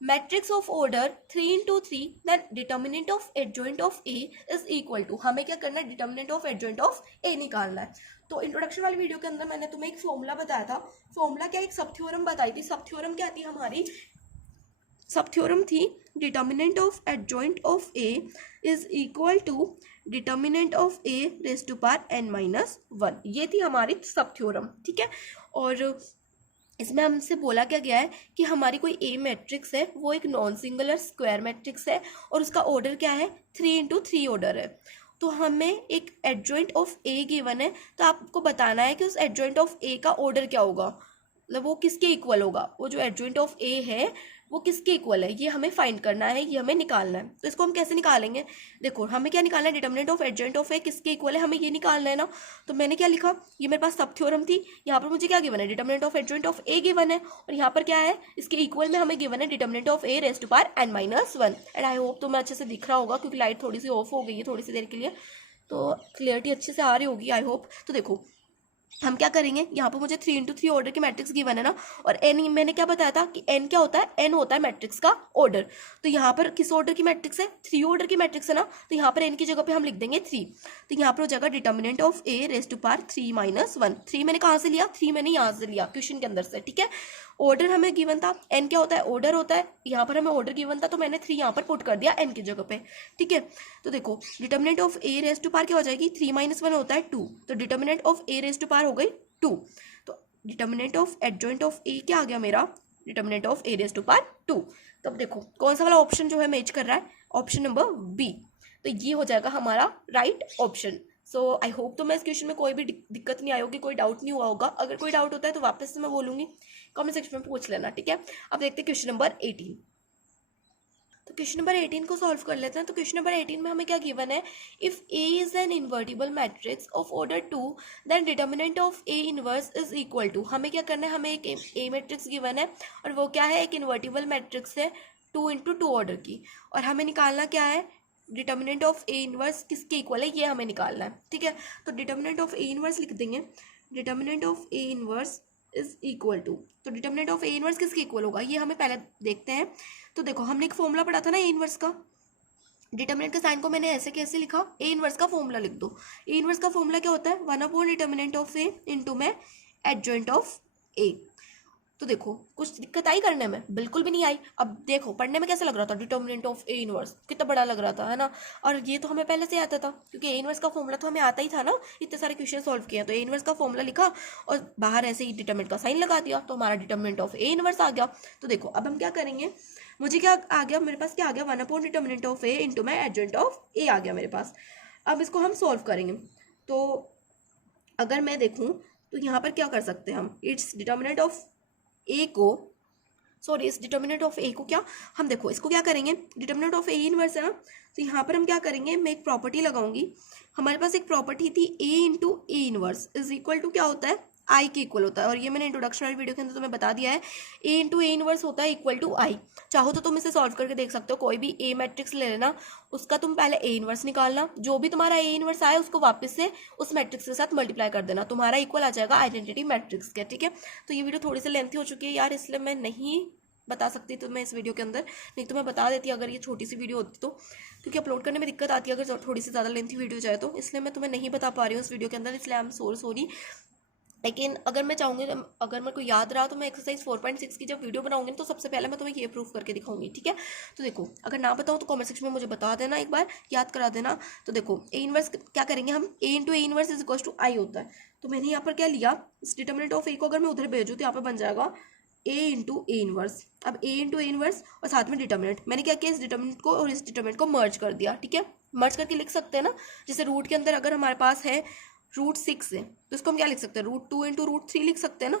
matrix of order 3 into 3 then determinant of adjoint of A is equal to, हमें क्या करना है, determinant of adjoint of A निकालना है। तो इंट्रोडक्शन वाली वीडियो के अंदर मैंने तुम्हें एक फॉर्मूला बताया था। फॉर्मूला क्या, एक सब थ्योरम बताई थी। सब थ्योरम क्या थी हमारी, सब थ्योरम थी determinant of adjoint of A is equal to determinant of A raise to power n-1। ये थी हमारी सब थ्योरम। ठीक है, और इसमें हमसे बोला क्या गया है कि हमारी कोई ए मैट्रिक्स है, वो एक नॉन सिंगुलर स्क्वायर मैट्रिक्स है और उसका ऑर्डर क्या है, 3 into 3 ऑर्डर है। तो हमें एक एडजॉइंट ऑफ ए गिवन है, तो आपको बताना है कि उस एडजॉइंट ऑफ ए का ऑर्डर क्या होगा, मतलब वो किसके इक्वल होगा। वो जो एडजॉइंट ऑफ ए है वो किसके इक्वल है, ये हमें फाइंड करना है, ये हमें निकालना है। तो इसको हम कैसे निकालेंगे, देखो हमें क्या निकालना है, डिटर्मिनेंट ऑफ एडजॉइंट ऑफ ए किसके इक्वल है, हमें ये निकालना है ना। तो मैंने क्या लिखा, ये मेरे पास सब थ्योरम थी, यहाँ पर मुझे क्या गिवन है, determinant of adjoint of A given है, और यहाँ पर क्या है, इसके इक्वल में हमें गिवन है determinant of A raise to power n-1। And I hope तुम्हें अच्छे से दिख रहा होगा, क्योंकि लाइट थोड़ी सी ऑफ हो गई है थोड़ी सी देर के लिए, तो क्लियरिटी अच्छे से आ रही होगी आई होप। तो देखो हम क्या करेंगे, यहाँ पर मुझे 3 into 3 ऑर्डर की मैट्रिक्स गिवन है ना, और एन मैंने क्या बताया था कि एन क्या होता है, एन होता है मैट्रिक्स का ऑर्डर। तो यहाँ पर किस ऑर्डर की मैट्रिक्स है, 3 ऑर्डर की मैट्रिक्स है ना, तो यहाँ पर एन की जगह पे हम लिख देंगे 3। तो यहाँ पर हो जाएगा determinant of A raise to power 3-1। 3 मैंने कहाँ से लिया, 3 मैंने यहाँ से लिया क्वेश्चन के अंदर से। ठीक है, ऑर्डर हमें गिवन था, एन क्या होता है, ऑर्डर होता है, यहाँ पर हमें ऑर्डर गिवन था तो मैंने 3 यहाँ पर पुट कर दिया एन की जगह पे। ठीक है, तो देखो determinant of A raise to power क्या हो जाएगी, 3-1 होता है 2, तो determinant of A raise to power हो गई 2। तो determinant of adjoint of A क्या आ गया मेरा, determinant of A raise to power 2। तो अब देखो कौन सा वाला ऑप्शन जो है मैच कर रहा है, ऑप्शन नंबर बी। तो ये हो जाएगा हमारा right option. So I hope तो मैं इस क्वेश्चन में कोई भी दिक्कत नहीं आई होगी, कोई डाउट नहीं हुआ होगा। अगर कोई डाउट होता है तो वापस से मैं बोलूंगी, कमेंट सेक्शन में पूछ लेना। ठीक है, अब देखते हैं क्वेश्चन नंबर 18। तो क्वेश्चन नंबर 18 को सॉल्व कर लेते हैं। तो क्वेश्चन नंबर 18 में हमें क्या गिवन है, if A is an invertible matrix of order 2 then determinant of A inverse is equal to, हमें क्या करना है, हमें एक ए मैट्रिक्स गिवन है और वो क्या है, एक इन्वर्टिबल मैट्रिक्स है 2 into 2 ऑर्डर की, और हमें निकालना क्या है, डिटर्मिनेंट ऑफ ए इनवर्स किसके इक्वल है, ये हमें निकालना है। ठीक है, तो डिटर्मिनेंट ऑफ ए इनवर्स लिख देंगे, determinant of A inverse is equal to, तो डिटर्मिनेंट ऑफ ए इनवर्स किसके इक्वल होगा, ये हमें पहले देखते हैं। तो देखो हमने एक फॉर्मूला पढ़ा था ना ए इनवर्स का, डिटर्मिनेंट के साइन को मैंने ऐसे कैसे लिखा, ए इनवर्स का फॉर्मूला लिख दो। ए इनवर्स का फॉर्मूला क्या होता है, 1 डिटर्मिनेंट ऑफ ए इंटू में एडजॉइंट ऑफ ए। तो देखो कुछ दिक्कत आई करने में, बिल्कुल भी नहीं आई। अब देखो पढ़ने में कैसा लग रहा था, डिटर्मिनेंट ऑफ ए इनवर्स कितना बड़ा लग रहा था, है ना, और ये तो हमें पहले से आता था क्योंकि ए इनवर्स का फॉर्मूला तो हमें आता ही था ना, इतने सारे क्वेश्चन सॉल्व किया। तो ए इनवर्स का फॉर्मूला लिखा और बाहर ऐसे ही डिटर्मिनेंट का साइन लगा दिया, तो हमारा डिटर्मिनेंट ऑफ ए इनवर्स आ गया। तो देखो अब हम क्या करेंगे, मुझे क्या आ गया, मेरे पास क्या आ गया, 1 डिटर्मिनेंट ऑफ ए इंटू में एडजॉइंट ऑफ ए आ गया मेरे पास। अब इसको हम सॉल्व करेंगे। तो अगर मैं देखूँ तो यहाँ पर क्या कर सकते हैं हम, इट्स डिटर्मिनेंट ऑफ ए को, सॉरी इस डिटर्मिनेंट ऑफ ए को क्या हम, देखो इसको क्या करेंगे, डिटर्मिनेंट ऑफ ए इनवर्स है ना, तो यहाँ पर हम क्या करेंगे, मैं एक प्रॉपर्टी लगाऊंगी। हमारे पास एक प्रॉपर्टी थी A into A inverse is equal to क्या होता है, आई के इक्वल होता है, और ये मैंने इंट्रोडक्शन वाली वीडियो के अंदर तुम्हें बता दिया है, ए इंटू ए इनवर्स होता है इक्वल टू आई। चाहो तो तुम इसे सॉल्व करके देख सकते हो, कोई भी ए मैट्रिक्स ले लेना, उसका तुम पहले ए इनवर्स निकालना, जो भी तुम्हारा ए इनवर्स आए उसको वापस से उस मैट्रिक्स के साथ मल्टीप्लाई कर देना, तुम्हारा इक्वल आ जाएगा आइडेंटिटी मैट्रिक्स के। ठीक है, तो ये वीडियो थोड़ी सी लेंथी हो चुकी है यार, इसलिए मैं नहीं बता सकती तो मैं इस वीडियो के अंदर, नहीं तो मैं बता देती अगर ये छोटी सी वीडियो होती तो, क्योंकि अपलोड करने में दिक्कत आती है अगर थोड़ी सी ज़्यादा लेंथी वीडियो जाए तो, इसलिए मैं तुम्हें नहीं बता पा रही हूँ इस वीडियो के अंदर, इसलिए आई एम सॉरी। लेकिन अगर मैं चाहूँगी, अगर मेरे को याद रहा तो मैं एक्सरसाइज 4.6 की जब वीडियो बनाऊंगी तो सबसे पहले मैं तुम्हें ये प्रूफ करके दिखाऊंगी। ठीक है, तो देखो अगर ना बताऊँ तो कमेंट सेक्शन में मुझे बता देना, एक बार याद करा देना। तो देखो ए इनवर्स क्या करेंगे हम, A into A inverse is equal to I होता है, तो मैंने यहाँ पर क्या लिया, इस डिटर्मिनेंट ऑफ ए को अगर मैं उधर भेजूँ तो यहाँ पर बन जाएगा ए इंटू ए इनवर्स। अब ए इंटू ए इनवर्स और साथ में डिटर्मिनेंट, मैंने क्या किया, इस डिटर्मिनेंट को और इस डिटर्मिनेंट को मर्ज कर दिया। ठीक है, मर्ज करके लिख सकते हैं ना, जैसे रूट के अंदर अगर हमारे पास है √6 है तो इसको हम क्या लिख सकते हैं, √2 इंटू √3 लिख सकते हैं ना,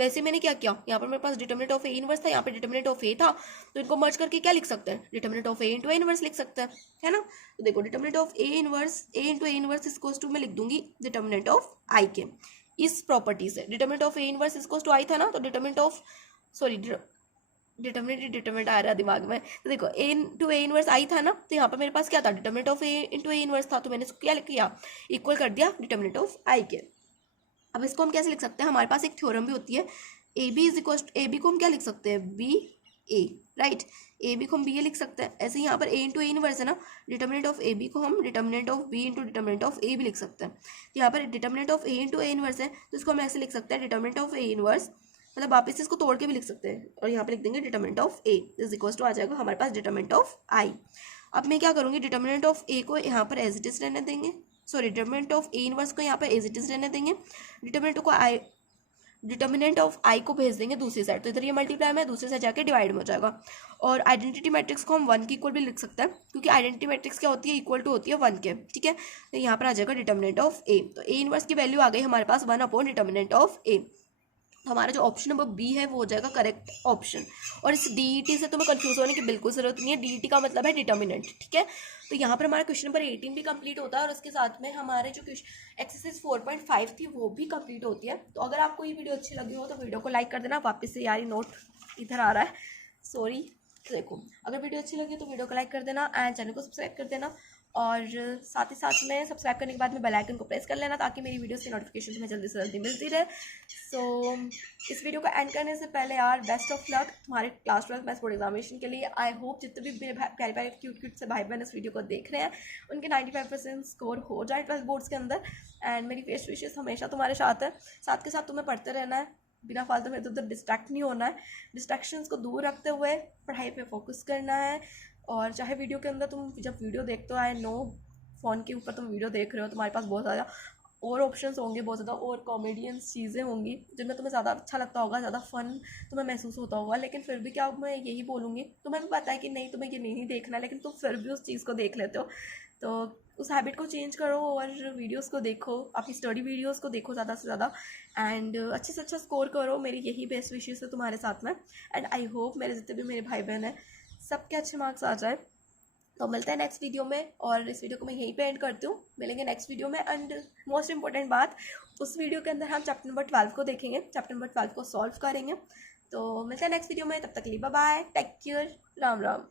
वैसे मैंने क्या किया, यहाँ पर मेरे पास डिटर्मिनेंट ऑफ ए इनवर्स था, यहाँ पर डिटर्मिनेंट ऑफ ए था, तो इनको मर्ज करके क्या लिख सकते हैं, determinant of A into A inverse लिख सकते हैं, है ना। तो देखो determinant of A into A inverse equals to मैं लिख दूंगी डिटर्मिनेंट ऑफ आई के इस प्रॉपर्टी से। Determinant of A inverse equals to I था ना, तो डिटर्मिनेंट ऑफ डिटर्मिनेंट आ रहा है दिमाग में। तो देखो ए इंटू ए इनवर्स आई था ना, तो यहाँ पर मेरे पास क्या था, determinant of A into A inverse था, तो मैंने इसको क्या किया, इक्वल कर दिया डिटर्मिनेंट ऑफ आई के। अब इसको हम कैसे लिख सकते हैं, हमारे पास एक थ्योरम भी होती है, A B is equal, A B को हम क्या लिख सकते हैं, B A, right. A B को हम बी ए लिख सकते हैं। ऐसे ही यहाँ पर ए इंटू ए इनवर्स है ना, डिटर्मिनेंट ऑफ ए बी को हम determinant of B into determinant of A भी लिख सकते हैं। तो यहाँ पर determinant of A into A inverse है, तो इसको हम ऐसे लिख सकते हैं, डिटर्मिनेंट ऑफ ए इनवर्स, मतलब वापस इसको तोड़ के भी लिख सकते हैं, और यहाँ पर लिख देंगे determinant of A is equal to आ जाएगा हमारे पास डिटर्मिनेंट ऑफ आई। अब मैं क्या करूँगी, डिटर्मिनेंट ऑफ ए को यहाँ पर एज इट इज रहने देंगे, sorry determinant of A inverse को यहाँ पर एज इट इज रहने देंगे, डिटर्मिनेंट ऑफ आई को भेज देंगे दूसरी साइड, तो इधर ये मल्टीप्लाई में दूसरी साइड जाके डिवाइड में हो जाएगा। और आइडेंटिटी मैट्रिक्स को हम 1 की इक्वल भी लिख सकते हैं, क्योंकि आइडेंटिटी मैट्रिक्स क्या होती है, इक्वल टू होती है 1 के, ठीक है। तो यहाँ पर आ जाएगा डिटर्मिनेंट ऑफ ए, तो ए इनवर्स की वैल्यू आ गई हमारे पास 1 अपॉन डिटर्मिनेंट ऑफ ए। तो हमारा जो ऑप्शन नंबर बी है वो हो जाएगा करेक्ट ऑप्शन। और इस डीईटी से तुम्हें कंफ्यूज होने की बिल्कुल जरूरत नहीं है, डीईटी का मतलब है डिटर्मिनेंट, ठीक है। तो यहाँ पर हमारा क्वेश्चन नंबर 18 भी कंप्लीट होता है, और उसके साथ में हमारे जो एक्सरसाइज 4.5 थी वो भी कंप्लीट होती है। तो अगर आपको ये वीडियो अच्छी लगी हो तो वीडियो को लाइक कर देना। वापस से यार नोट इधर आ रहा है, सॉरी। तो देखो अगर वीडियो अच्छी लगी तो वीडियो को लाइक कर देना एंड चैनल को सब्सक्राइब कर देना, और साथ ही साथ में सब्सक्राइब करने के बाद में बेल आइकन को प्रेस कर लेना, ताकि मेरी वीडियोस की नोटिफिकेशन तुम्हें जल्दी से जल्दी मिलती रहे। सो इस वीडियो को एंड करने से पहले यार बेस्ट ऑफ लक तुम्हारे क्लास 12 मैथ्स बोर्ड एग्जामिनेशन के लिए। आई होप जितने भी मेरे प्यारे प्यारे क्यूट से भाई बहन इस वीडियो को देख रहे हैं उनके 95% स्कोर हो जाए 12 बोर्ड्स के अंदर। एंड मेरी बेस्ट विशेष हमेशा तुम्हारे साथ है, साथ के साथ तुम्हें पढ़ते रहना है, बिना फालतू में इधर उधर डिस्ट्रैक्ट नहीं होना है, डिस्ट्रैक्शंस को दूर रखते हुए पढ़ाई पे फोकस करना है। और चाहे वीडियो के अंदर तुम जब वीडियो देखते हो, आई नो फ़ोन के ऊपर तुम वीडियो देख रहे हो, तुम्हारे पास बहुत ज़्यादा और ऑप्शंस होंगे, बहुत ज़्यादा और कॉमेडियंस चीज़ें होंगी जिनमें तुम्हें ज़्यादा अच्छा लगता होगा, ज़्यादा फन तुम्हें महसूस होता होगा। लेकिन फिर भी क्या मैं यही बोलूँगी, तुम्हें भी पता है कि नहीं तुम्हें ये नहीं देखना, लेकिन तुम फिर भी उस चीज़ को देख लेते हो। तो उस हैबिट को चेंज करो और वीडियोस को देखो, अपनी स्टडी वीडियोस को देखो ज़्यादा से ज़्यादा, एंड अच्छे से अच्छा स्कोर करो। मेरी यही बेस्ट विशेष है तुम्हारे साथ में, एंड आई होप मेरे जितने भी मेरे भाई बहन हैं सबके अच्छे मार्क्स आ जाए। तो मिलते हैं नेक्स्ट वीडियो में, और इस वीडियो को मैं यहीं पे एंड करती हूँ, मिलेंगे नेक्स्ट वीडियो में। एंड मोस्ट इंपॉर्टेंट बात, उस वीडियो के अंदर हम चैप्टर नंबर 12 को देखेंगे, चैप्टर नंबर 12 को सॉल्व करेंगे। तो मिलते हैं नेक्स्ट वीडियो में, तब तक के लिए bye bye, take care, Ram Ram.